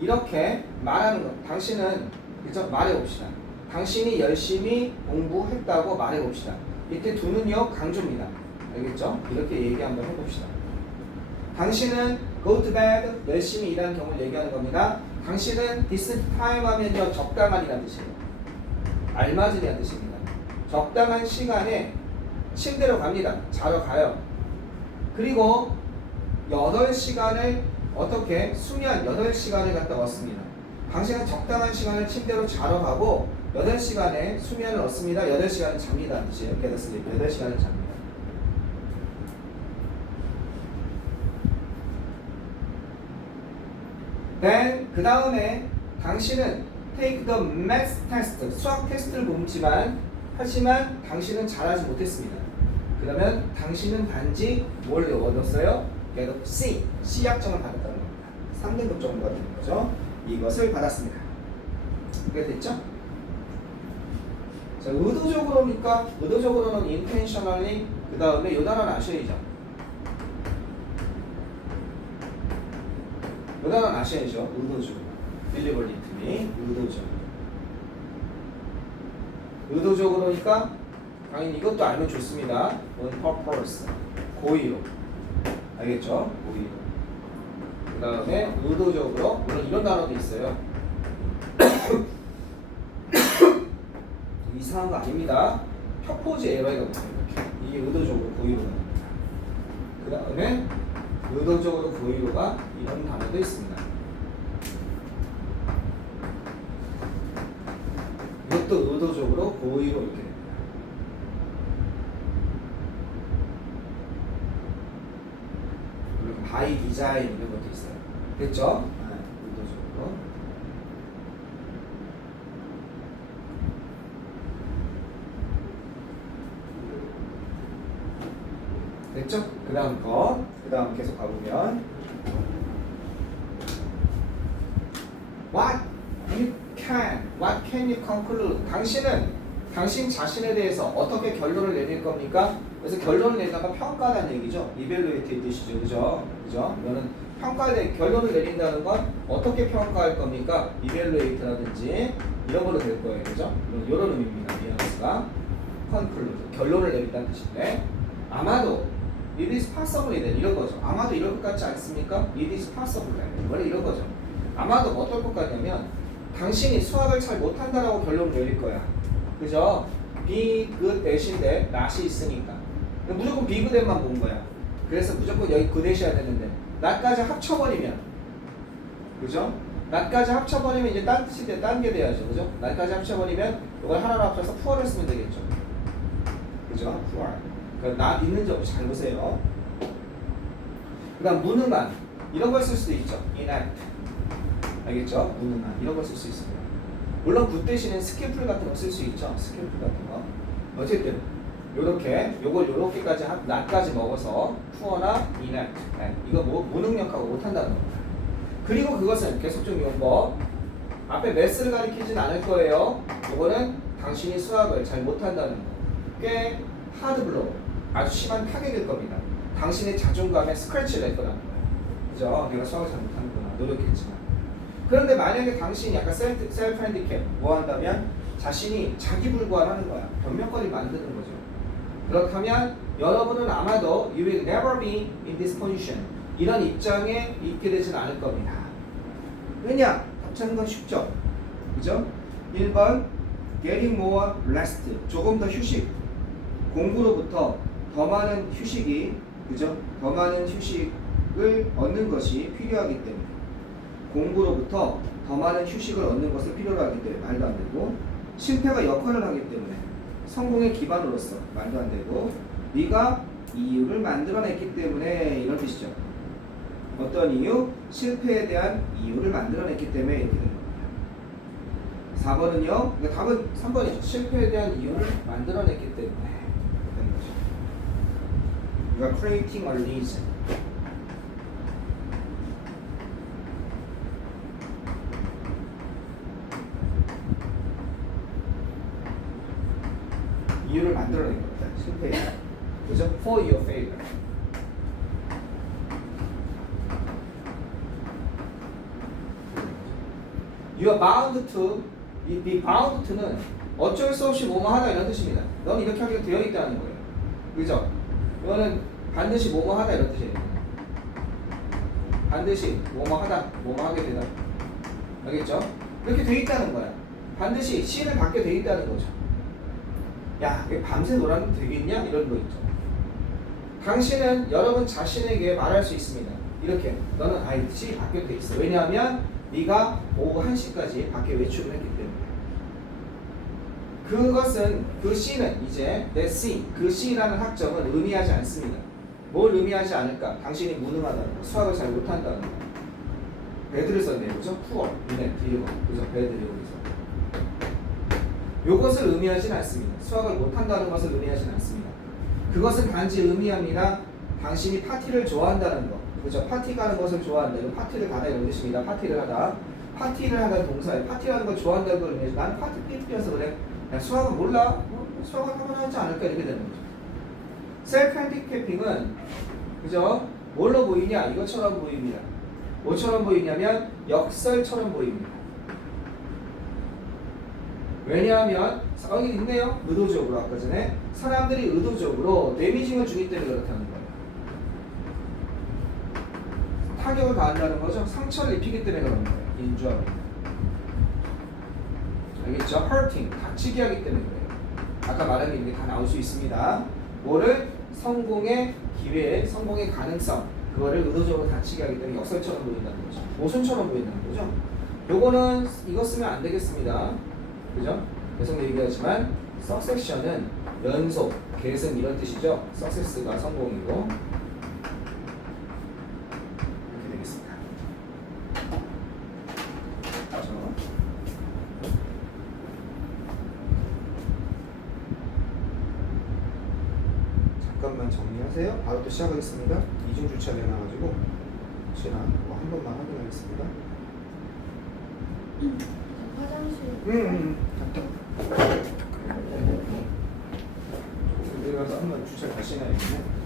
이렇게 말하는 거. 당신은 그죠? 말해봅시다. 당신이 열심히 공부했다고 말해봅시다. 이때 do는요 강조입니다. 알겠죠? 이렇게 얘기 한번 해봅시다. 당신은 go to bed 열심히 일하는 경우를 얘기하는 겁니다. 당신은 this time 하면요 적당한이라는 뜻이에요. 알맞은이라는 뜻입니다. 적당한 시간에 침대로 갑니다. 자러 가요. 그리고 8시간을 어떻게 수면 8시간을 갖다 얻습니다. 당신은 적당한 시간을 침대로 자러 가고 8시간에 수면을 얻습니다. 8시간을 잡니다. 뜻이에요. get sleep. 8시간을 잡니다. then 그 다음에 당신은 take the math test 수학 테스트를 봅지만 하지만 당신은 잘하지 못했습니다. 그러면 당신은 단지 뭘 얻었어요? get C C학점을 받았다는 겁니다. 3등급 정도가 되는 거죠. 이것을 받았습니다. 그게 됐죠? 자, 의도적으로니까 의도적으로는 intentionally 그 다음에 요 단어는 아셔야죠. 요 단어는 아셔야죠. 의도적으로 deliberately 의도적으로니까 당연히 이것도 알면 좋습니다. on purpose 고의로 알겠죠? 고의로 그 다음에 의도적으로 물론 이런 단어도 있어요. 이상한 거 아닙니다. 표포즈 에러라고 해요. 이게 의도적으로 고의로가 됩니다. 그 다음에 의도적으로 고의로가 이런 단어도 있습니다. 이것도 의도적으로 고의로 이렇게 됩니다. 그리고 바이 디자인 이런 것도 있어요. 됐죠? 의도적으로. 됐죠? 그 다음 거. 그 다음 계속 가보면 What can you conclude? 당신은 당신 자신에 대해서 어떻게 결론을 내릴 겁니까? 그래서 결론을 내다가 평가하는 얘기죠. evaluate의 뜻이죠. 그죠? 이거는 결론을 내린다는 건 어떻게 평가할 겁니까? evaluate라든지 이런 걸로 될 거예요. 그죠? 이런 의미입니다. 뉘앙스가 conclude 결론을 내린다는 뜻인데 아마도 it is possibly then 이런 거죠. 아마도 이럴 것 같지 않습니까? it is possible then 원래 이런 거죠. 아마도 어떨 것 같냐면 당신이 수학을 잘 못한다라고 결론을 내릴 거야. 그죠? be good 대신에 not이 있으니까 무조건 be good만 본 거야. 그래서 무조건 여기 good 대셔야 되는데 not까지 합쳐버리면 그죠? not까지 합쳐버리면 이제 딴 뜻이 돼, 딴 게 돼야죠. 그죠? not까지 합쳐버리면 이걸 하나로 합쳐서 poor를 쓰면 되겠죠. 그죠? poor. 그러니까 not 있는지 없는지 잘 보세요. 그 다음 무능한 이런 걸 쓸 수도 있죠. inept. 알겠죠? 무능한 이런 걸 쓸 수 있습니다. 물론 그 대신에 스킬풀 같은 거 쓸 수 있죠. 스킬풀 같은 거. 어쨌든 요렇게 요걸 요렇게까지 not까지 먹어서 poor나 inept. 네. 이거 무능력하고 못한다는 겁니다. 그리고 그것은 계속적 용법 앞에 매스를 가리키진 않을 거예요. 요거는 당신이 수학을 잘 못한다는 거. 꽤 하드 블로우 아주 심한 타격일 겁니다. 당신의 자존감에 스크래치를 낼 거라는 거예요. 그죠? 내가 수학을 잘 못하는구나. 노력했지만. 그런데 만약에 당신이 약간 셀프 핸디캡 뭐 한다면 자신이 자기 불과하는 거야. 변명거리 만드는 거죠. 그렇다면 여러분은 아마도 you will never be in this position 이런 입장에 있게 되진 않을 겁니다. 왜냐? 답하는 건 쉽죠. 그죠? 1번 getting more rest 조금 더 휴식 공부로부터 더 많은 휴식이 그죠? 더 많은 휴식을 얻는 것이 필요하기 때문에 공부로부터 더 많은 휴식을 얻는 것을 필요로 하기 때문에 말도 안 되고 실패가 역할을 하기 때문에 성공의 기반으로서 말도 안 되고 네가 이유를 만들어냈기 때문에 이런 뜻이죠. 어떤 이유? 실패에 대한 이유를 만들어냈기 때문에 이렇게 되는 겁니다. 4번은요. 그러니까 답은 3번이죠. 실패에 대한 이유를 만들어냈기 때문에 되는 거죠. You are creating a reason. 이유를 만들어낸 겁니다. 실패에 대한. 그죠? For your failure. You are bound to, 이 bound to는 어쩔 수 없이 뭐뭐 하다 이런 뜻입니다. 넌 이렇게 하게 되어 있다는 거예요. 그죠? 이거는 반드시 뭐뭐 하다 이런 뜻이에요. 반드시 뭐뭐 하다, 뭐뭐 하게 되다. 알겠죠? 이렇게 되어 있다는 거야. 반드시 시를 받게 되어 있다는 거죠. 야, 밤새 놀아도 되겠냐? 이런 거 있죠. 당신은 여러분 자신에게 말할 수 있습니다. 이렇게 너는 시 받게 돼 있어. 왜냐하면 네가 오후 1시까지 밖에 외출을 했기 때문에. 그것은 그 C는 이제 내 C, 그 C라는 학점은 의미하지 않습니다. 뭘 의미하지 않을까? 당신이 무능하다는 거, 수학을 잘 못한다는 거. 배드를 썼네요, 그죠? 푸어, 이네, 뒤에 거, 그죠? 배드 여기서. 요것을 의미하진 않습니다. 수학을 못한다는 것을 의미하진 않습니다. 그것은 단지 의미합니다. 당신이 파티를 좋아한다는 거. 그죠? 파티 가는 것을 좋아한다. 이거 파티를 가다 이런 뜻입니다. 파티를 하다. 파티를 하다는 동사에 파티라는 걸 좋아한다는 걸 의미해서 나는 파티 삐삐여서 그래. 야, 수학은 몰라? 수학은 하면 하지 않을까? 이렇게 되는 거죠. 셀프 핸디캐핑은 그죠? 뭘로 보이냐? 이것처럼 보입니다. 뭐처럼 보이냐면 역설처럼 보입니다. 왜냐하면 여기 있네요. 의도적으로 아까 전에 사람들이 의도적으로 데미징을 주기 때문에 그렇다는 거예요. 타격을 가한다는 거죠. 상처를 입히기 때문에 그런 거예요. 인주하고. 알겠죠? hurting, 다치게 하기 때문에 그래요. 아까 말한 게 이게 다 나올 수 있습니다. 뭐를? 성공의 기회, 성공의 가능성, 그거를 의도적으로 다치게 하기 때문에 역설처럼 보인다는 거죠. 모순처럼 보인다는 거죠. 요거는 이거 쓰면 안 되겠습니다. 그죠? 계속 얘기하지만 succession은 연속, 계승 이런 뜻이죠. success가 성공이고 이렇게 되겠습니다. 잠깐만 정리하세요. 바로 또 시작하겠습니다. 이중 주차 내놔가지고 혹시나 뭐 한 번만 확인하겠습니다. 화장실. 내려가서 한번 주차 다시 해야겠네.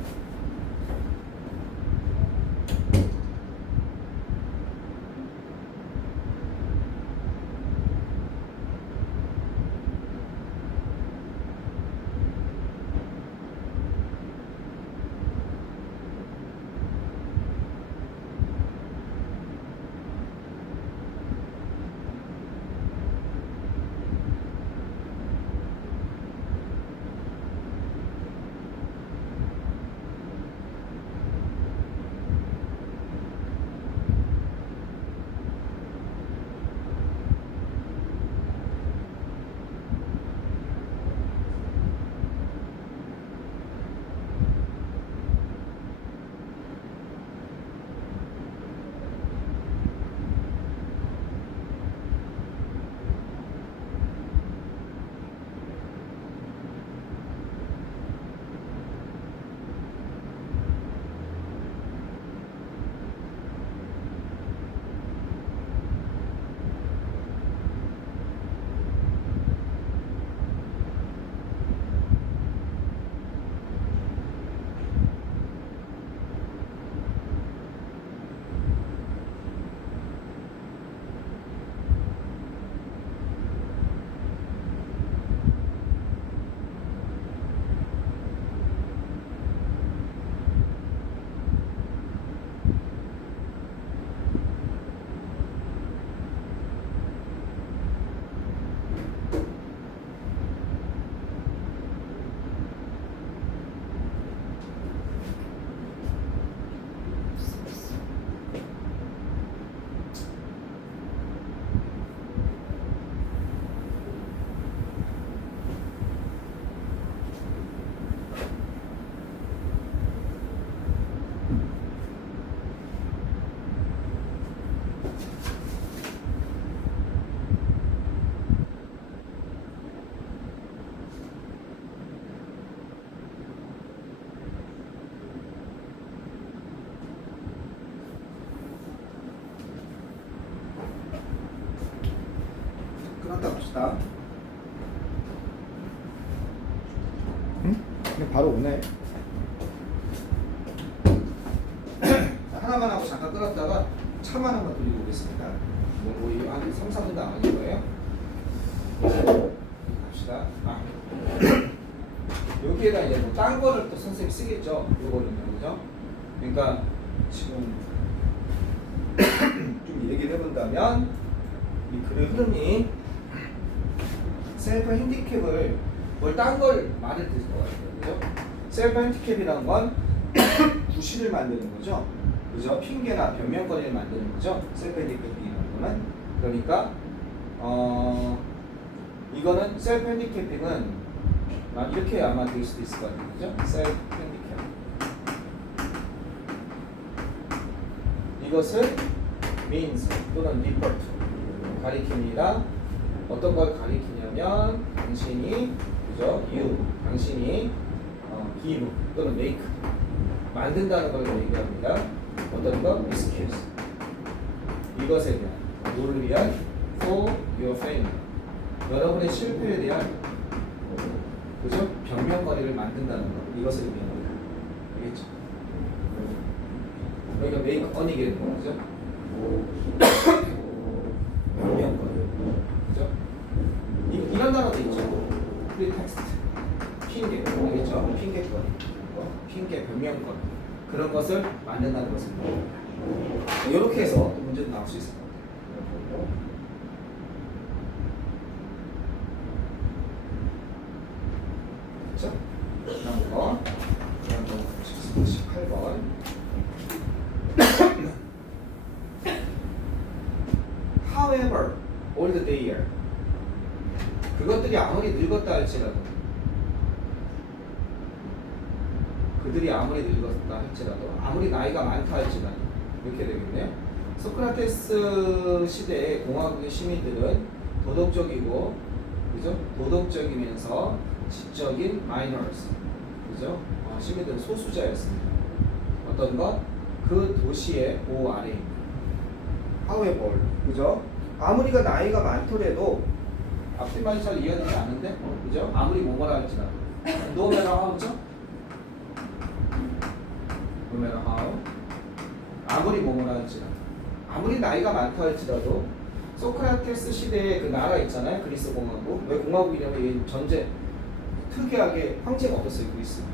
갑시다. 그냥 바로 오네. 하나만 하고 잠깐 끊었다가 차만 한번 돌리고 오겠습니다. 뭐 한 3, 4분 다 아닐 거예요. 갑시다. 여기에다 이제 뭐 딴 거를 또 선생님이 쓰겠죠. 요거는 그죠? 그러니까 지금 좀 얘기를 해본다면 이 글의 흐름이 셀프 핸디캡을 뭘 딴 걸 말을 드릴 것 같아요. 그죠? 셀프 핸디캡이란 건 구실을 만드는 거죠. 그죠? 핑계나 변명거리를 만드는 거죠. 셀프 핸디캡이라는 거는. 그러니까 이거는 셀프 핸디캡핑은 이렇게 아마 될 수도 있을 것 같아요. 그죠? 셀프 핸디캡. 이것을 means 또는 refer to 가리킵니다. 어떤 걸 가리키냐면 당신이 그죠? you 당신이 give 또는 make 만든다는 걸 얘기합니다. 어떤 거? excuse 이것에 대한 뭐를 위한 for your failure 여러분의 실패에 대한 그죠? 변명거리를 만든다는 거 이것을 의미합니다. 알겠죠? 여기가 make on이겠네요. 그죠? 변명거리 그죠? 이런 단어도 있죠. pretext 핑계 알겠죠? 핑계거리 핑계 변명거리 그런 것을 만든다는 것입니다. 이렇게 해서 문제도 나올 수 있을 것 같아요. 그렇죠? 다음 거 18번 However, old they are 그것들이 아무리 늙었다 할지라도 그들이 아무리 늙었다 할지라도 아무리 나이가 많다 할지라도 이렇게 되겠네요. 소크라테스 시대의 공화국의 시민들은 도덕적이고 그죠? 도덕적이면서 지적인 마이너스 그죠? 시민들은 소수자였습니다. 어떤 것? 그 도시의 보호 아래 However 그죠? 아무리가 나이가 많더라도 앞뒤 말이 잘 이해되지 않는데 그죠? 아무리 뭐라 할지라도 No matter how죠? No matter how 아무리 뭐라 할지라도 아무리 나이가 많다 할지라도 소크라테스 시대에 그 나라 있잖아요. 그리스 공화국. 왜 공화국이냐면 얘 전제 특이하게 황제가 없었어요. 그리스는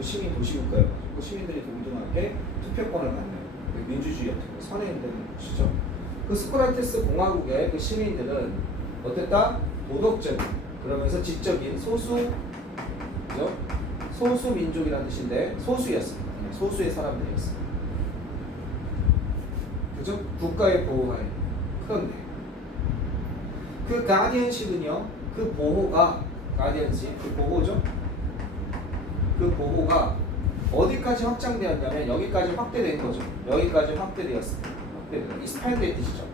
시민 도시국가여가지고 시민들이 동등하게 투표권을 갖는 민주주의 같은 거 선행되는 곳이죠. 그 소크라테스 공화국의 그 시민들은 어땠다? 도덕적인 그러면서 지적인 소수 그죠? 소수 민족이라는 뜻인데 소수였습니다. 소수의 사람들이었습니다. 그죠? 국가의 보호하에. 그런데 그 가디언십은요. 그 보호가 가디언십 그 보호죠. 그 보호가 어디까지 확장되었냐면 여기까지 확대된 거죠. 여기까지 확대되었습니다. 확대된 expand의 뜻이죠.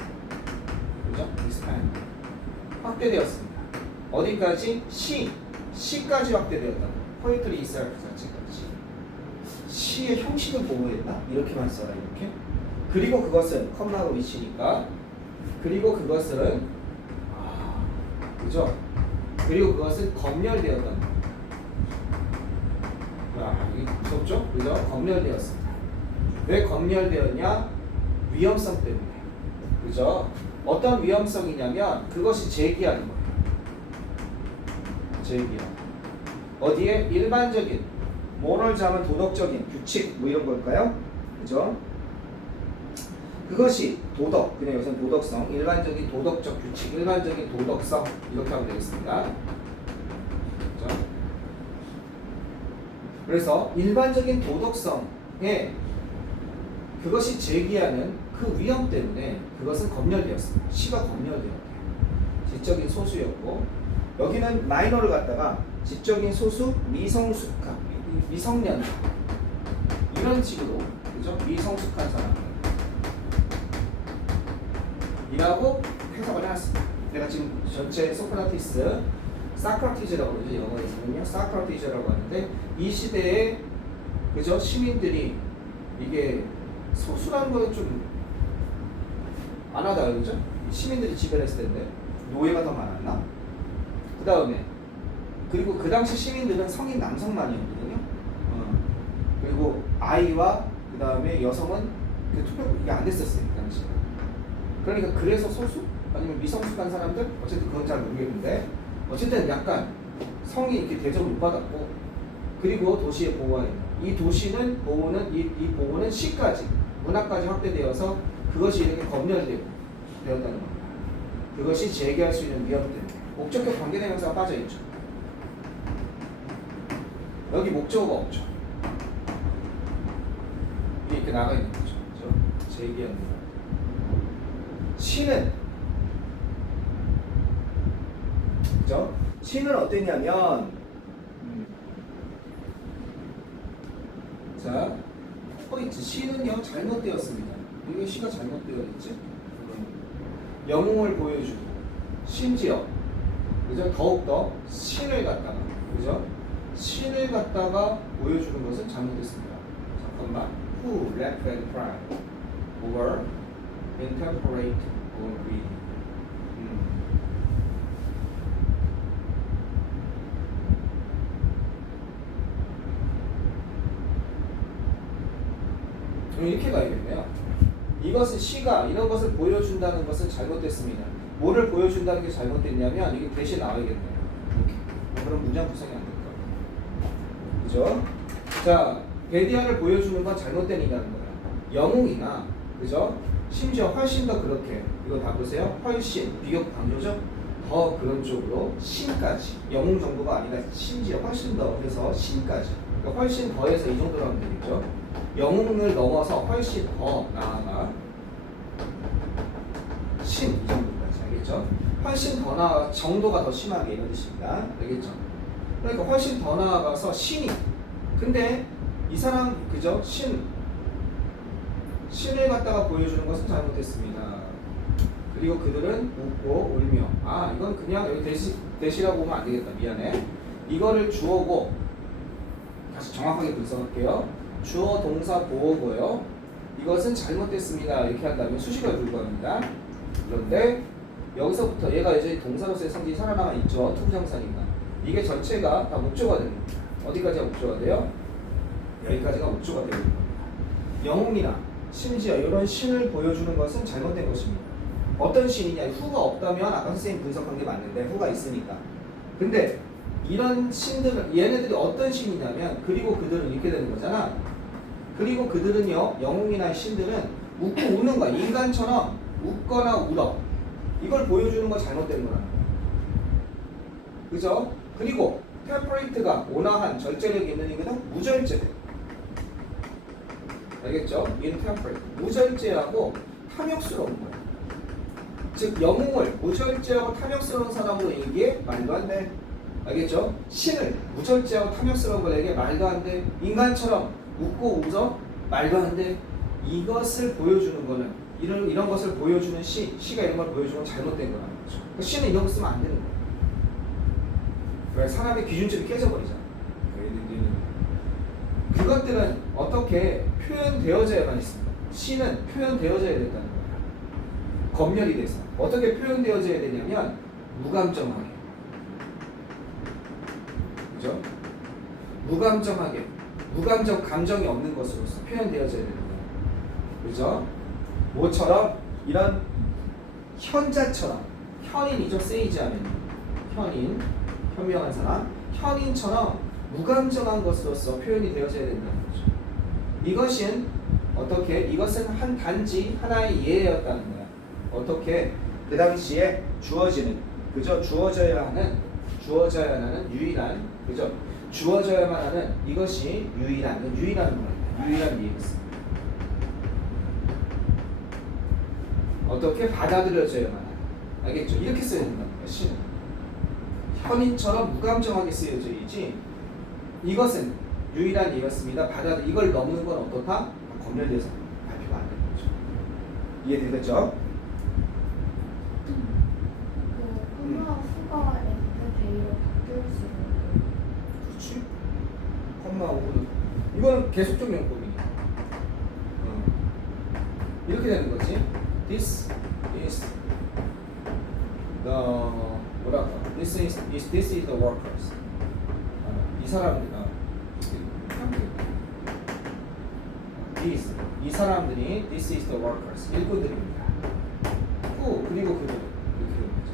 그죠? expand 확대되었습니다. 어디까지? 시까지 확대되었다. 포에트리 이스라엘 자체까지. 시의 형식을 보호했다. 이렇게만 써라 이렇게. 그리고 그것은 컴마로 위치니까. 그리고 그것은 그죠? 그리고 그것은 검열되었다. 이게 무섭죠? 그죠? 검열되었습니다. 왜 검열되었냐? 위험성 때문에. 그죠? 어떤 위험성이냐면 그것이 제기하는 거예요. 제기하. 어디에? 일반적인 모럴자면 도덕적인 규칙 뭐 이런 걸까요? 그죠? 그것이 도덕, 그냥 여기서는 도덕성, 일반적인 도덕적 규칙, 일반적인 도덕성 이렇게 하면 되겠습니다. 그죠? 그래서 일반적인 도덕성에 그것이 제기하는 그 위험 때문에 그것은 검열되었습니다. 시가 검열되었대요. 지적인 소수였고 여기는 마이너를 갖다가 지적인 소수, 미성숙한, 미성년 이런 식으로 그죠? 미성숙한 사람 이라고 해석을 해놨습니다. 내가 지금 전체 소크라티스 사크라티즈라고 그러죠. 영어에서는요. 사크라티즈라고 하는데 이 시대에 그죠? 시민들이 이게 소수라는 거는 좀 안 하다 그죠? 시민들이 지배했을 텐데 노예가 더 많았나? 그 다음에 그리고 그 당시 시민들은 성인 남성만이었거든요. 그리고 아이와 그 다음에 여성은 그 투표 이게 안 됐었어요 그 당시. 그러니까 그래서 소수 아니면 미성숙한 사람들 어쨌든 그건 잘 모르겠는데 어쨌든 약간 성이 이렇게 대접을 못 받았고 그리고 도시의 보호하에 이 도시는 보호는 이 보호는 시까지 문화까지 확대되어서 그것이 이렇게 검열되고 되었다는 겁니다. 그것이 재개할 수 있는 위험 때문에 목적격 관계대명사가 빠져 있죠. 여기 목적어가 없죠. 이게 이렇게 나가 있는 거죠. 그렇죠? 재개합니다. 시는 그죠? 시는 어땠냐면 자 포인트 시는요 잘못되었습니다. 이게 시가 잘못되어 있지? 영웅을 보여주고 심지어 그죠? 더욱더 신을 갖다가 그죠? 신을 갖다가 보여주는 것은 잘못됐습니다. 잠깐만 who lack and pride or intemperate or greedy 이렇게 가야겠네요. 이것은 시가 이런 것을 보여준다는 것은 잘못됐습니다. 뭐를 보여준다는 게 잘못됐냐면 이게 대신 나와야겠네요. 이렇게. 그럼 문장 구성이 안 될 거예요. 그죠? 자, 베디아를 보여주는 건 잘못된 이라는 거예요. 영웅이나 그죠? 심지어 훨씬 더 그렇게 이거 다 보세요. 훨씬 비교 강조죠? 더 그런 쪽으로 신까지 영웅 정도가 아니라 심지어 훨씬 더 그래서 신까지 그러니까 훨씬 더해서 이 정도로 하면 되겠죠? 영웅을 넘어서 훨씬 더 나아가 신 이 정도까지 알겠죠? 훨씬 더 나아 정도가 더 심하게 이런 뜻입니다. 알겠죠? 그러니까 훨씬 더 나아가서 신이 근데 이 사람 그죠? 신을 갖다가 보여주는 것은 잘못됐습니다. 그리고 그들은 웃고 울며 아 이건 그냥 여기 대시라고 보면 안 되겠다. 미안해. 이거를 주어고 다시 정확하게 분석할게요. 주어 동사 보어고요. 이것은 잘못됐습니다. 이렇게 한다면 수식어에 불과합니다. 그런데 여기서부터 얘가 이제 동사로서의 성질이 살아남아 있죠. 투부정사니까. 이게 전체가 다 목조가 됩니다. 어디까지가 목조가 돼요? 여기까지가 목조가 되는 겁니다. 영웅이나 심지어 이런 신을 보여주는 것은 잘못된 것입니다. 어떤 신이냐? 후가 없다면 아까 선생님 분석한 게 맞는데 후가 있으니까. 근데 이런 신들은 얘네들이 어떤 신이냐면 그리고 그들은 이렇게 되는 거잖아. 그리고 그들은요 영웅이나 신들은 웃고 우는 거야. 인간처럼 웃거나 울어. 이걸 보여주는 건 잘못된 거라는 거야. 그죠? 그리고 템퍼레이트가 온화한 절제력이 있는 이거는 무절제돼. 알겠죠? 인템퍼레이트 무절제하고 탐욕스러운 거야. 즉 영웅을 무절제하고 탐욕스러운 사람으로 얘기해 말도 안 돼. 알겠죠? 신을 무절제하고 탐욕스러운 거에게 말도 안 돼. 인간처럼 웃고 웃어 말도 안 돼. 이것을 보여주는 거는 이런 것을 보여주는 시가 이런 걸 보여주는 건 잘못된 거라는 거죠. 그러니까 시는 이런 거 쓰면 안 되는 거예요. 왜 사람의 기준점이 깨져버리잖아. 그것들은 어떻게 표현되어져야만 있습니다. 시는 표현되어져야 된다는 거예요. 검열이 돼서 어떻게 표현되어져야 되냐면 무감정하게, 그죠? 무감정하게, 무감정 감정이 없는 것으로서 표현되어져야 되는 거예요. 그죠? 뭐처럼 이런 현자처럼 현인이죠. 세이지하면 현인, 현명한 사람, 현인처럼 무감정한 것으로서 표현이 되어져야 된다는 거죠. 이것은 어떻게? 이것은 한 단지 하나의 예였다는 거야. 어떻게? 그 당시에 주어지는, 그저 주어져야 하는 유일한, 그죠? 주어져야만 하는 이것이 유일한 겁니다. 유일한 이해였습니다. 어떻게 받아들여져야만 하는. 알겠죠? 이렇게 써야 된다는 거야. 시는 현인처럼 무감정하게 쓰여져야지. 이것은 유일한 이해였습니다. 이걸 넘는 건 어떻다? 검열돼서 발표가 안 되는 거죠. 이해되겠죠? 콤마 후가 FJ로 바뀔 수 있는. 그렇지? 콤마 5는 이거는 계속적 용법이니까. 이렇게 되는 거지. This is 뭐랄까? This is the workers. 이 사람들, 이 사람들이 this is the workers. 일꾼들입니다. 그리고 그들은 이렇게 됩니다.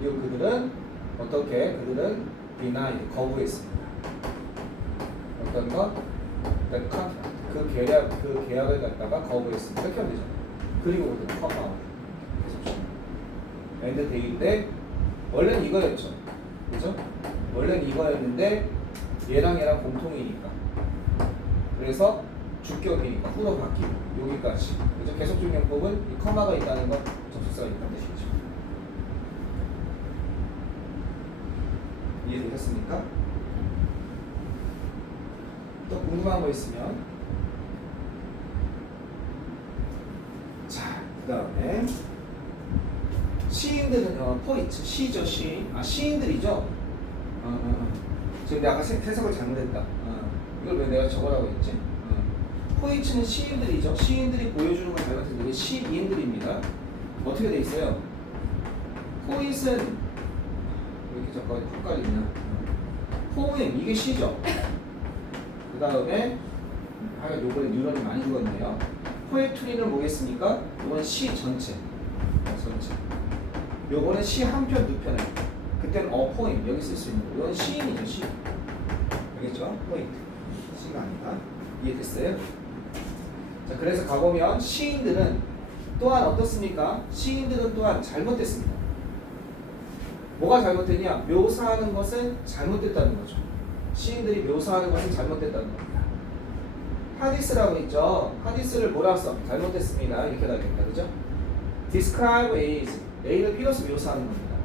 그리고 그들은 어떻게? 그들은 denied, 거부했습니다. 어떤 것? The contract. 그 계약을 갖다가 거부했습니다. 이렇게 하면 되죠. 그리고 그들은 come out. 계속 and day인데 원래는 이거였죠. 그죠? 원래는 이거였는데 얘랑 공통이니까. 그래서 주격이니까 후로 바뀌고 여기까지. 그래서 계속적 용법은 이 커마가 있다는 건 접속사가 있다는 뜻이죠. 이해되셨습니까? 또 궁금한 거 있으면 자, 그 다음에 시인들은 포인트, 시죠, 시. 시인들이죠. 지금 내가 아까 해석을 잘못했다. 이걸 왜 내가 적으라고 했지? 포인트는 시인들이죠. 시인들이 보여주는 걸 잘못했는데 이게 시인들입니다. 어떻게 돼 있어요? 포인트는 왜 이렇게 자꾸 헷갈리냐? 포인 이게 시죠. 그 다음에 요번에 뉴런이 많이 죽었네요. 포에트리는 뭐겠습니까? 이건 시 전체. 요거는 시 한 편, 두 편에. 그때는 포인 여기 쓸 수 있는 거. 이건 시인이죠, 시. 알겠죠? 포인트. 시가 아니다. 이해됐어요? 자, 그래서 가보면 시인들은 또한 어떻습니까? 시인들은 또한 잘못됐습니다. 뭐가 잘못됐냐? 묘사하는 것은 잘못됐다는 거죠. 시인들이 묘사하는 것은 잘못됐다는 겁니다. 하디스라고 있죠. 하디스를 뭐라 써? 잘못됐습니다. 이렇게 나겠다, 그죠? Describe is A를 B로서 묘사하는 겁니다.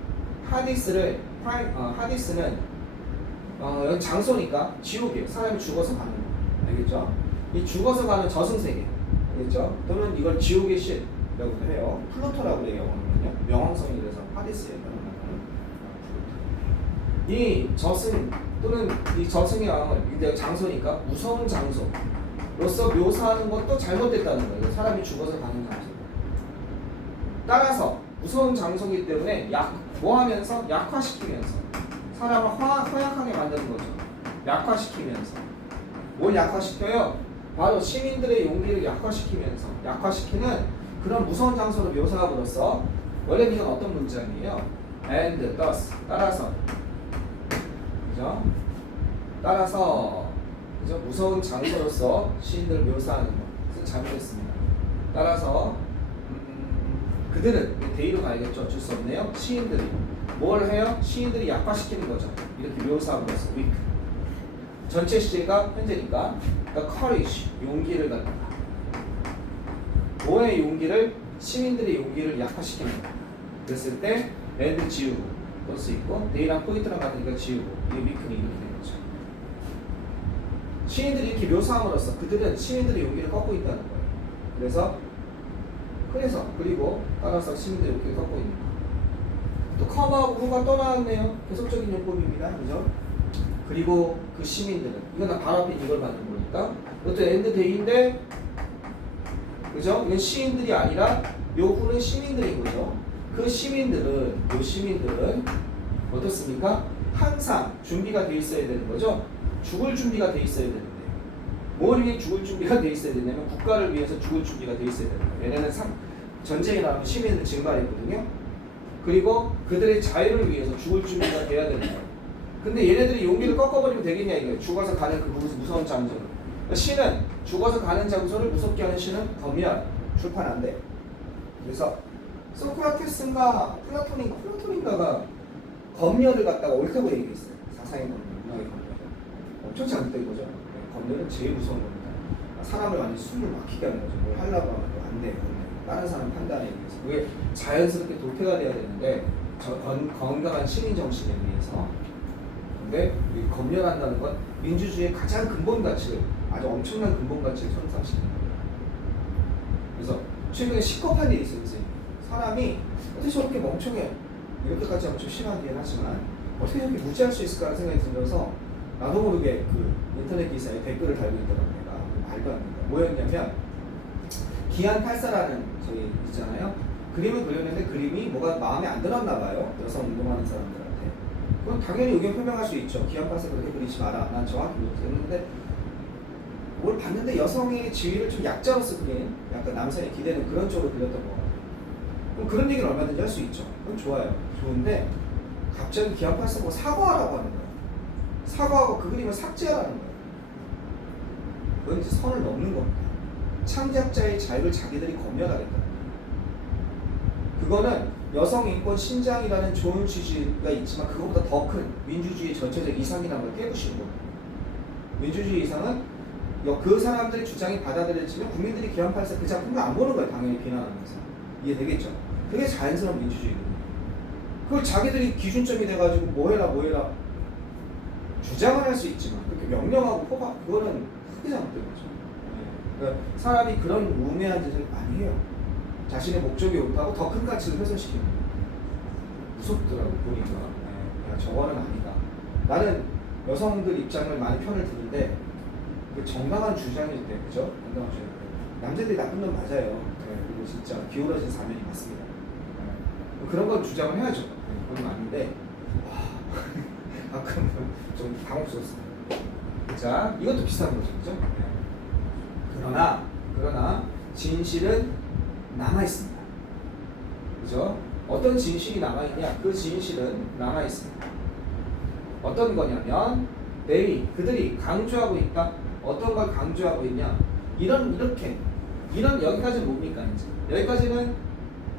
하디스는 여기 장소니까 지옥이에요. 사람이 죽어서 가는 거. 알겠죠? 이 죽어서 가는 저승세계. 알겠죠? 또는 이걸 지옥의 신이라고도 해요. 플루토라고 해요. 영어는요. 명왕성이 그래서 하디스에 이 저승 또는 이 저승의 왕을 장소니까 무서운 장소로서 묘사하는 것도 잘못됐다는 거예요. 사람이 죽어서 가는 장소. 따라서 무서운 장소이기 때문에 뭐하면서 약화시키면서 사람을 허약하게 만드는 거죠. 약화시키면서 뭘 약화시켜요? 바로 시민들의 용기를 약화시키는 그런 무서운 장소로 묘사함으로써 원래 이건 어떤 문장이에요? And thus 따라서 그죠? 따라서 그죠? 무서운 장소로서 시인들을 묘사하는 것은 잘못했습니다. 따라서 그들은 데이로 가야겠죠. 어쩔 수 없네요. 시인들이 뭘 해요? 시인들이 약화시키는 거죠. 이렇게 묘사함으로써 weak. 전체 시제가 현재니까 the courage 용기를 갖다. 뭐의 용기를? 시민들의 용기를 약화시키는 거예요. 그랬을 때 and 지우고 또 수 있고 데이랑 포인트랑 같으니까 지우고 이게 weak는 이렇게 되는 거죠. 시인들이 이렇게 묘사함으로써 그들은 시민들의 용기를 꺾고 있다는 거예요. 그리고 따라서 시민들의 용기를 꺾고 있는 거예요. 또 커버하고 후가 또 나왔네요. 계속적인 용법입니다. 그죠? 그리고 그 시민들은 이건 바로 앞에 이걸 받는 거니까 이것도 엔드 데이인데 그죠? 이건 시인들이 아니라 요 후는 시민들인 거죠. 요 시민들은 어떻습니까? 항상 준비가 돼 있어야 되는 거죠. 죽을 준비가 돼 있어야 되는데 뭘 위해 죽을 준비가 돼 있어야 되냐면 국가를 위해서 죽을 준비가 돼 있어야 되는 거예요. 얘네는 전쟁에 나오면 시민들 증발했거든요. 그리고 그들의 자유를 위해서 죽을 준비가 돼야 되는 거예요. 근데 얘네들이 용기를 꺾어버리면 되겠냐 이거예요. 죽어서 가는 그 무서운 장소를. 시는 죽어서 가는 장소를 무섭게 하는 시는 검열, 출판 안 돼. 그래서 소크라테스인가 플라톤인가가 검열을 갖다가 옳다고 얘기했어요. 사상의 검열, 문화의 검열. 엄청 잘못된 거죠. 검열은 제일 무서운 겁니다. 사람을 완전 숨을 막히게 하는 거죠. 뭘 하려고 하면 안 돼요. 다른 사람 판단에 의해서. 그게 자연스럽게 도태가 돼야 되는데 건강한 시민 정신에 의해서. 근데 이 검열한다는 건 민주주의의 가장 근본 가치를 아주 엄청난 근본 가치를 손상시키는 거예요. 그래서 최근에 시겁한 일이 있어요. 사람이 어떻게 저렇게 멍청해? 이렇게까지 하면 좀 심하긴 하지만 어떻게 저렇게 무지할 수 있을까라는 생각이 들면서 나도 모르게 그 인터넷 기사에 댓글을 달고 있더라고요. 말도 안 된다. 뭐였냐면 기안 84라는 저희 있잖아요. 그림을 그렸는데 그림이 뭐가 마음에 안 들었나 봐요. 여성 운동하는 사람들한테. 그럼 당연히 의견 표명할 수 있죠. 기안팔색 그렇게 그리지 마라. 난 정확히 못했는데 뭘 봤는데 여성의 지위를 좀 약자로서 그린 약간 남성의 기대는 그런 쪽으로 그렸던 것 같아요. 그럼 그런 얘기는 얼마든지 할 수 있죠. 그건 좋아요. 좋은데 갑자기 기안팔색으로 사과하라고 하는 거예요. 사과하고 그 그림을 삭제하라는 거예요. 그건 이제 선을 넘는 겁니다. 창작자의 자유를 자기들이 검열하겠다. 그거는 여성 인권 신장이라는 좋은 취지가 있지만 그것보다 더 큰 민주주의 전체적 이상이라는 걸 깨부시는 겁니다. 민주주의 이상은 그 사람들의 주장이 받아들여지면 국민들이 기안팔색 그 작품을 안 보는 거예요. 당연히 비난하면서. 이해되겠죠? 그게 자연스러운 민주주의거든요. 그걸 자기들이 기준점이 돼가지고 뭐해라 주장을 할 수 있지만 그렇게 명령하고 그거는 크게 잘못된 거죠. 그러니까 사람이 그런 우매한 짓을 많이 해요. 자신의 목적이 옳다고 더 큰 가치를 훼손시키는 거예요. 무섭더라고 보니까. 야, 저거는 아니다. 나는 여성들 입장을 많이 편을 드는데 정당한 주장일 때, 그죠? 정당한 주장. 남자들이 나쁜 놈 맞아요. 그리고 진짜 기울어진 사면이 맞습니다. 그런 건 주장을 해야죠. 그건 아닌데, 와, 가끔 좀 당혹스럽습니다. 자, 이것도 비슷한 거죠, 그죠? 그러나 진실은 남아 있습니다. 그죠? 어떤 진실이 남아 있냐? 그 진실은 남아 있습니다. 어떤 거냐면, 그들이 강조하고 있다. 어떤 걸 강조하고 있냐? 이런 여기까지는 뭡니까 이제? 여기까지는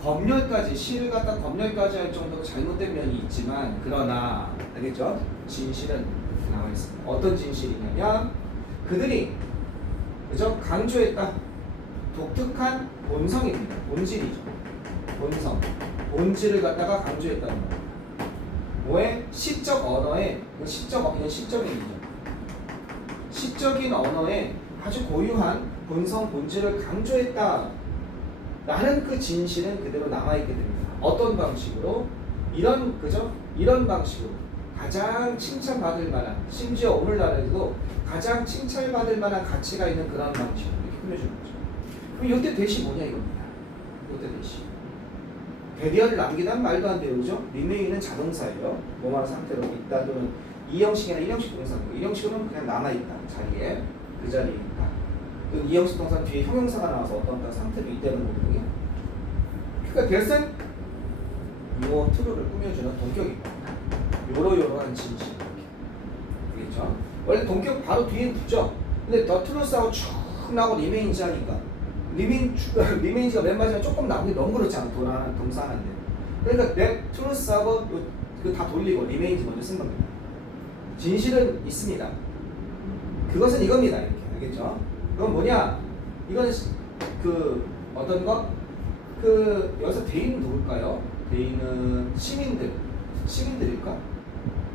검열까지 시를 갖다 검열까지 할 정도로 잘못된 면이 있지만 그러나 알겠죠? 진실은 나와 있습니다. 어떤 진실이냐면 그들이 그죠? 강조했다. 독특한 본성입니다. 본질이죠. 본질을 갖다가 강조했다는 거예요. 뭐에? 시적 언어에 이건 시적인 얘기죠. 시적인 언어에 아주 고유한 본질을 강조했다 라는 그 진실은 그대로 남아있게 됩니다. 어떤 방식으로? 이런 방식으로 가장 칭찬받을 만한, 심지어 오늘날에도 가장 칭찬받을 만한 가치가 있는 그런 방식으로 이렇게 꾸며주는 거죠. 그럼 이때 대시 뭐냐 이겁니다. 이때 대시 배리어를 남기다는 말도 안 돼요. 그죠? 리메인은 자동사예요. 뭐만 상태로 있다 또는 이형식이나 일형식 동사고 일형식은 그냥 남아있다. 자리에 그 자리에 있다. 이형식 동사 뒤에 형용사가 나와서 어떤 상태로 있다는 거거든요. 그러니까 대신 요 트루를 꾸며주는 동격입니다. 요러한 진실. 알겠죠? 원래 동격 바로 뒤에 붙죠. 근데 더 트루스하고 쭉 나고 리메인지 하니까 리메인지가 맨 마지막에 조금 나오기 너무 그렇잖아. 동사 하나인데. 그러니까 트루스하고 다 돌리고 리메인지 먼저 쓴 겁니다. 진실은 있습니다. 그것은 이겁니다. 이렇게 알겠죠? 그건 뭐냐? 이건 어떤 거? 여기서 대인은 누굴까요? 대인은 시민들일까?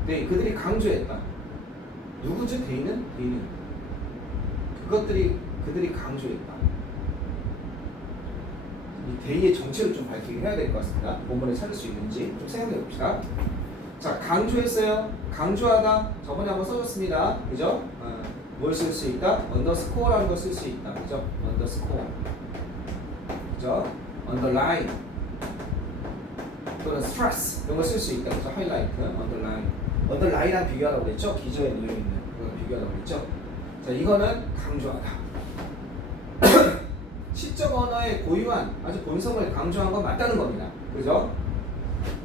네, 그들이 강조했다. 누구죠? 대인은 그들이 강조했다. 이 대의의 정체를 좀 밝히게 해야 될 것 같습니다. 본문에 찾을 수 있는지 좀 생각해 봅시다. 자, 강조했어요. 강조하다. 저번에 한번 써줬습니다. 그죠? 뭘 쓸 수 있다? 언더스코어라는 걸 쓸 수 있다. 그죠? 언더스코어. 그죠? 언더라인. 또는 스트레스. 이런 걸 쓸 수 있다. 그죠? 하이라이트. 언더라인. 언더라인이랑 비교하라고 그랬죠? 기저에 놓여 있는 그걸 비교하라고 그랬죠? 자, 이거는 강조하다. 시적 언어의 고유한 아주 본성을 강조한 건 맞다는 겁니다. 그죠?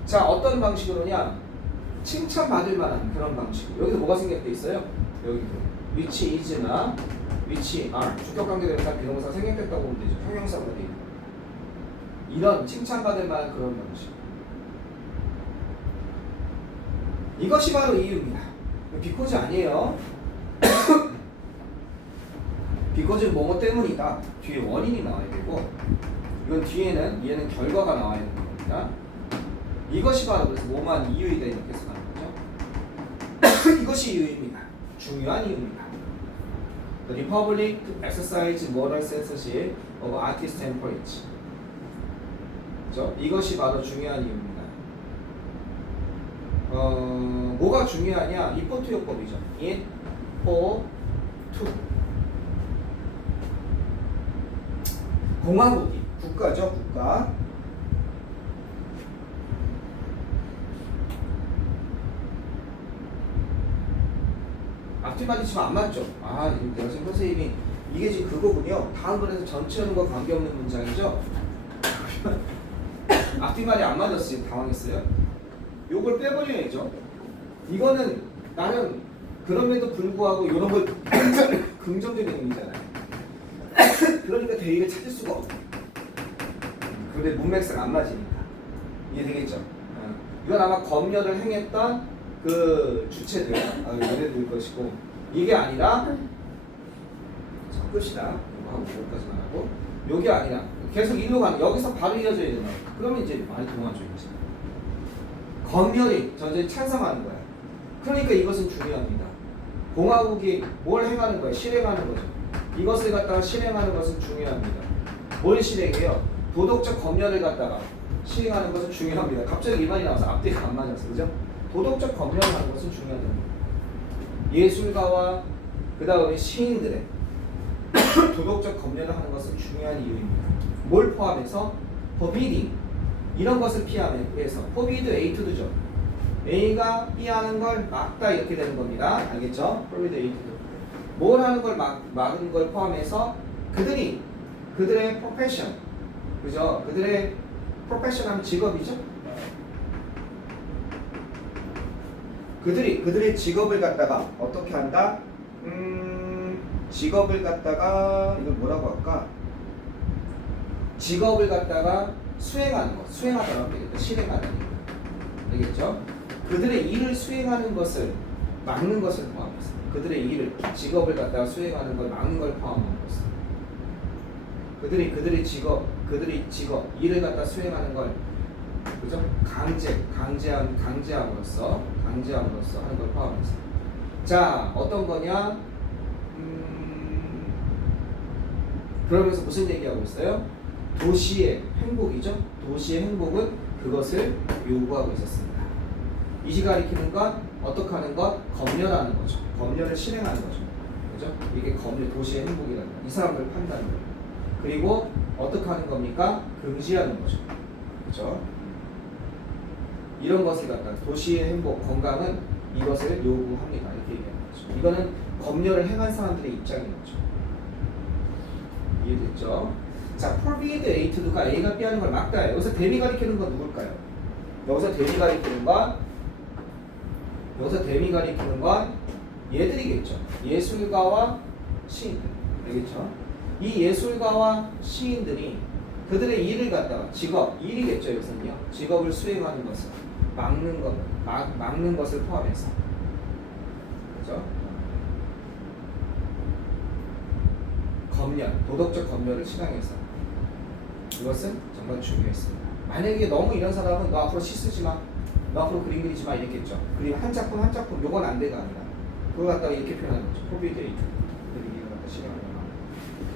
자, 어떤 방식으로냐? 칭찬받을 만한 그런 방식. 여기서 뭐가 생략돼 있어요? 여기도 which is나 which are 주격관계대명사 비동사 생략됐다고 보면 되죠. 형용사가 돼 있는 이런 칭찬받을 만한 그런 방식. 이것이 바로 이유입니다. because 아니에요. because는 뭐뭐 때문이다. 뒤에 원인이 나와야 되고 이건 얘는 결과가 나와야 되는 겁니다. 이것이 바로 그래서 뭐만 이유이다 이렇게 해석하는 거죠. 이것이 이유입니다. 중요한 이유입니다. The Republic to exercise moral censorship of artist and poets. 그죠? 이것이 바로 중요한 이유입니다. 뭐가 중요하냐? 이포트 요법이죠. in, for, to. 공화국이 국가죠, 국가. 앞뒤말이 지금 안 맞죠? 아, 내가 지금 선생님이 이게 지금 그거군요. 다음 번에서 전체 연과 관계없는 문장이죠? 앞뒤말이 안 맞았어요. 당황했어요. 요걸 빼버려야죠. 이거는 나는 그럼에도 불구하고 이런 걸 긍정적인 의미잖아요. 그러니까 대의를 찾을 수가 없고. 근데 문맥상 안 맞으니까. 이해되겠죠? 이건 아마 검열을 행했던 그 주체들, 얘네들 것이고, 이게 아니라 끝이다. 이거 하고 이거까지만 하고, 요게 아니라 계속 일로 가는, 여기서 바로 이어져야 된다. 그러면 이제 많이 동화죠. 이제 검열이 전쟁 찬성하는 거야. 그러니까 이것은 중요합니다. 공화국이 뭘 행하는 거야? 실행하는 거죠. 이것을 갖다가 실행하는 것은 중요합니다. 뭘 실행해요? 도덕적 검열을 갖다가 시행하는 것은 중요합니다. 갑자기 이 말이 나와서 앞뒤가 안 맞았어, 그죠? 도덕적 검열을 하는 것은 중요합니다. 예술가와 그 다음에 시인들의 도덕적 검열을 하는 것은 중요한 이유입니다. 뭘 포함해서? forbidding 이런 것을 피함해서 forbid A to D죠. A가 B 하는 걸 막다 이렇게 되는 겁니다. 알겠죠? forbid A to D. 뭘 하는 걸 막은 걸 포함해서 그들의 profession, 그죠? 그들의 profession 하면 직업이죠? 그들의 직업을 갖다가 어떻게 한다? 직업을 갖다가 이걸 뭐라고 할까? 직업을 갖다가 수행하는 것, 수행하다라고 되겠다. 실행하다니까. 알겠죠? 그들의 일을 수행하는 것을 막는 것을 포함해서 그들의 일을 직업을 갖다가 수행하는 걸 막는 걸 포함하는 것을 그들의 직업 일을 갖다 수행하는 걸 그죠? 강제함으로써 하는 걸 포함해서 자 어떤 거냐? 그러면서 무슨 얘기하고 있어요? 도시의 행복이죠? 도시의 행복은 그것을 요구하고 있었습니다. 이시 가리키는 건 어떻게 하는 것? 검열하는 거죠. 검열을 실행하는 거죠. 그죠? 이게 검열, 도시의 행복이라는 거. 이 사람을 판단하는 거예요. 그리고 어떻게 하는 겁니까? 금지하는 거죠. 그죠? 이런 것을 갖다 도시의 행복, 건강은 이것을 요구합니다. 이렇게 얘기하는 거죠. 이거는 검열을 행한 사람들의 입장인 거죠. 이해됐죠? 자, forbid A to D가 A가 B 하는 걸 막다. 여기서 대미 가리키는 건 누굴까요? 여기서 대미 가리키는 건 얘들이겠죠. 예술가와 시인들. 알겠죠? 이 예술가와 시인들이 그들의 일을 갖다가 일이겠죠. 여기서는요. 직업을 수행하는 것을 막는 것을 포함해서. 그죠? 검열, 도덕적 검열을 실행해서 이것은 정말 중요했습니다. 만약에 너무 이런 사람은 너 앞으로 시 쓰지 마, 너 앞으로 그림 그리지 마 이랬겠죠. 그림 한 작품 요건 안 돼가 아니라 그거 갖다가 이렇게 표현하는 거죠. 포비드 에이트 이걸 갖다 실행하는 거.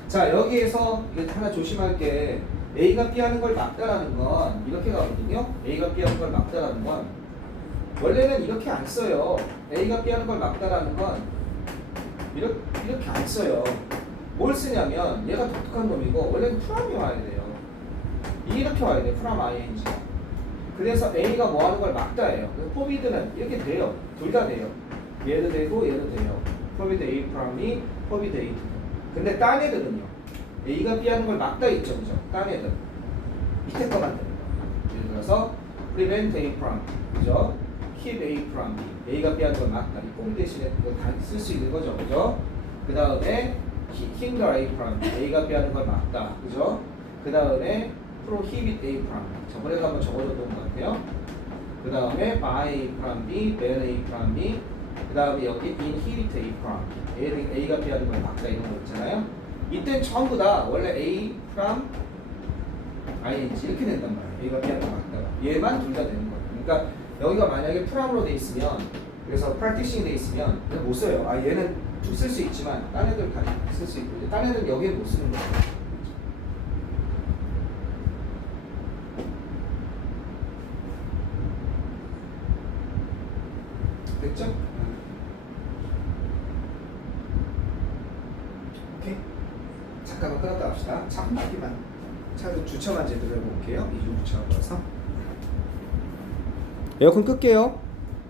자 여기에서 이게 하나 조심할 게 A가 B 하는 걸 막다라는 건 이렇게 가거든요. A가 B 하는 걸 막다라는 건 원래는 이렇게 안 써요. A가 B 하는 걸 막다라는 건 이렇게 안 써요. 뭘 쓰냐면 얘가 독특한 놈이고 원래는 프롬이 와야 돼요. 이렇게 와야 돼요. 프롬 ing. 그래서 A가 뭐 하는 걸 막다예요. 포비드는 이렇게 돼요. 둘 다 돼요. 얘도 되고 얘도 돼요. 포비드 A 프롬이 포비드 A. 근데 딴 애들은요. A가 B 하는 걸 막다 있죠. 그죠? 딴 애들. 밑에 거만 되는 거예요. 예를 들어서 prevent A from. 그죠? keep A from B. A가 B 하는 걸 막다. 이 뽕 대신에 이거 다 쓸 수 있는 거죠. 그죠? 그 다음에 hinder A from A가 B 하는 걸 막다. 그죠? 그 다음에 prohibit A from 저번에도 한번 적어줬던 것 같아요. 그 다음에 by A from B, ban A from B. 그 다음에 여기 inhibit A from A가 B 하는 걸 막다 이런 거 있잖아요. 이때 전부 다 원래 A from ing 이렇게 된단 말이에요. A가 B 하는 걸 막다가 얘만 둘 다 되는 거예요. 그러니까 여기가 만약에 프롬으로 돼 있으면 그래서 practicing 돼 있으면 그냥 못 써요. 얘는 쭉 쓸 수 있지만 딴 애들 다 쓸 수 있고 딴 애들은 여기에 못 쓰는 거예요. 됐죠? 오케이. 잠깐만 끊었다 합시다. 잠깐만. 차도 주차만 제대로 해볼게요. 이중 주차하고 와서 에어컨 끌게요.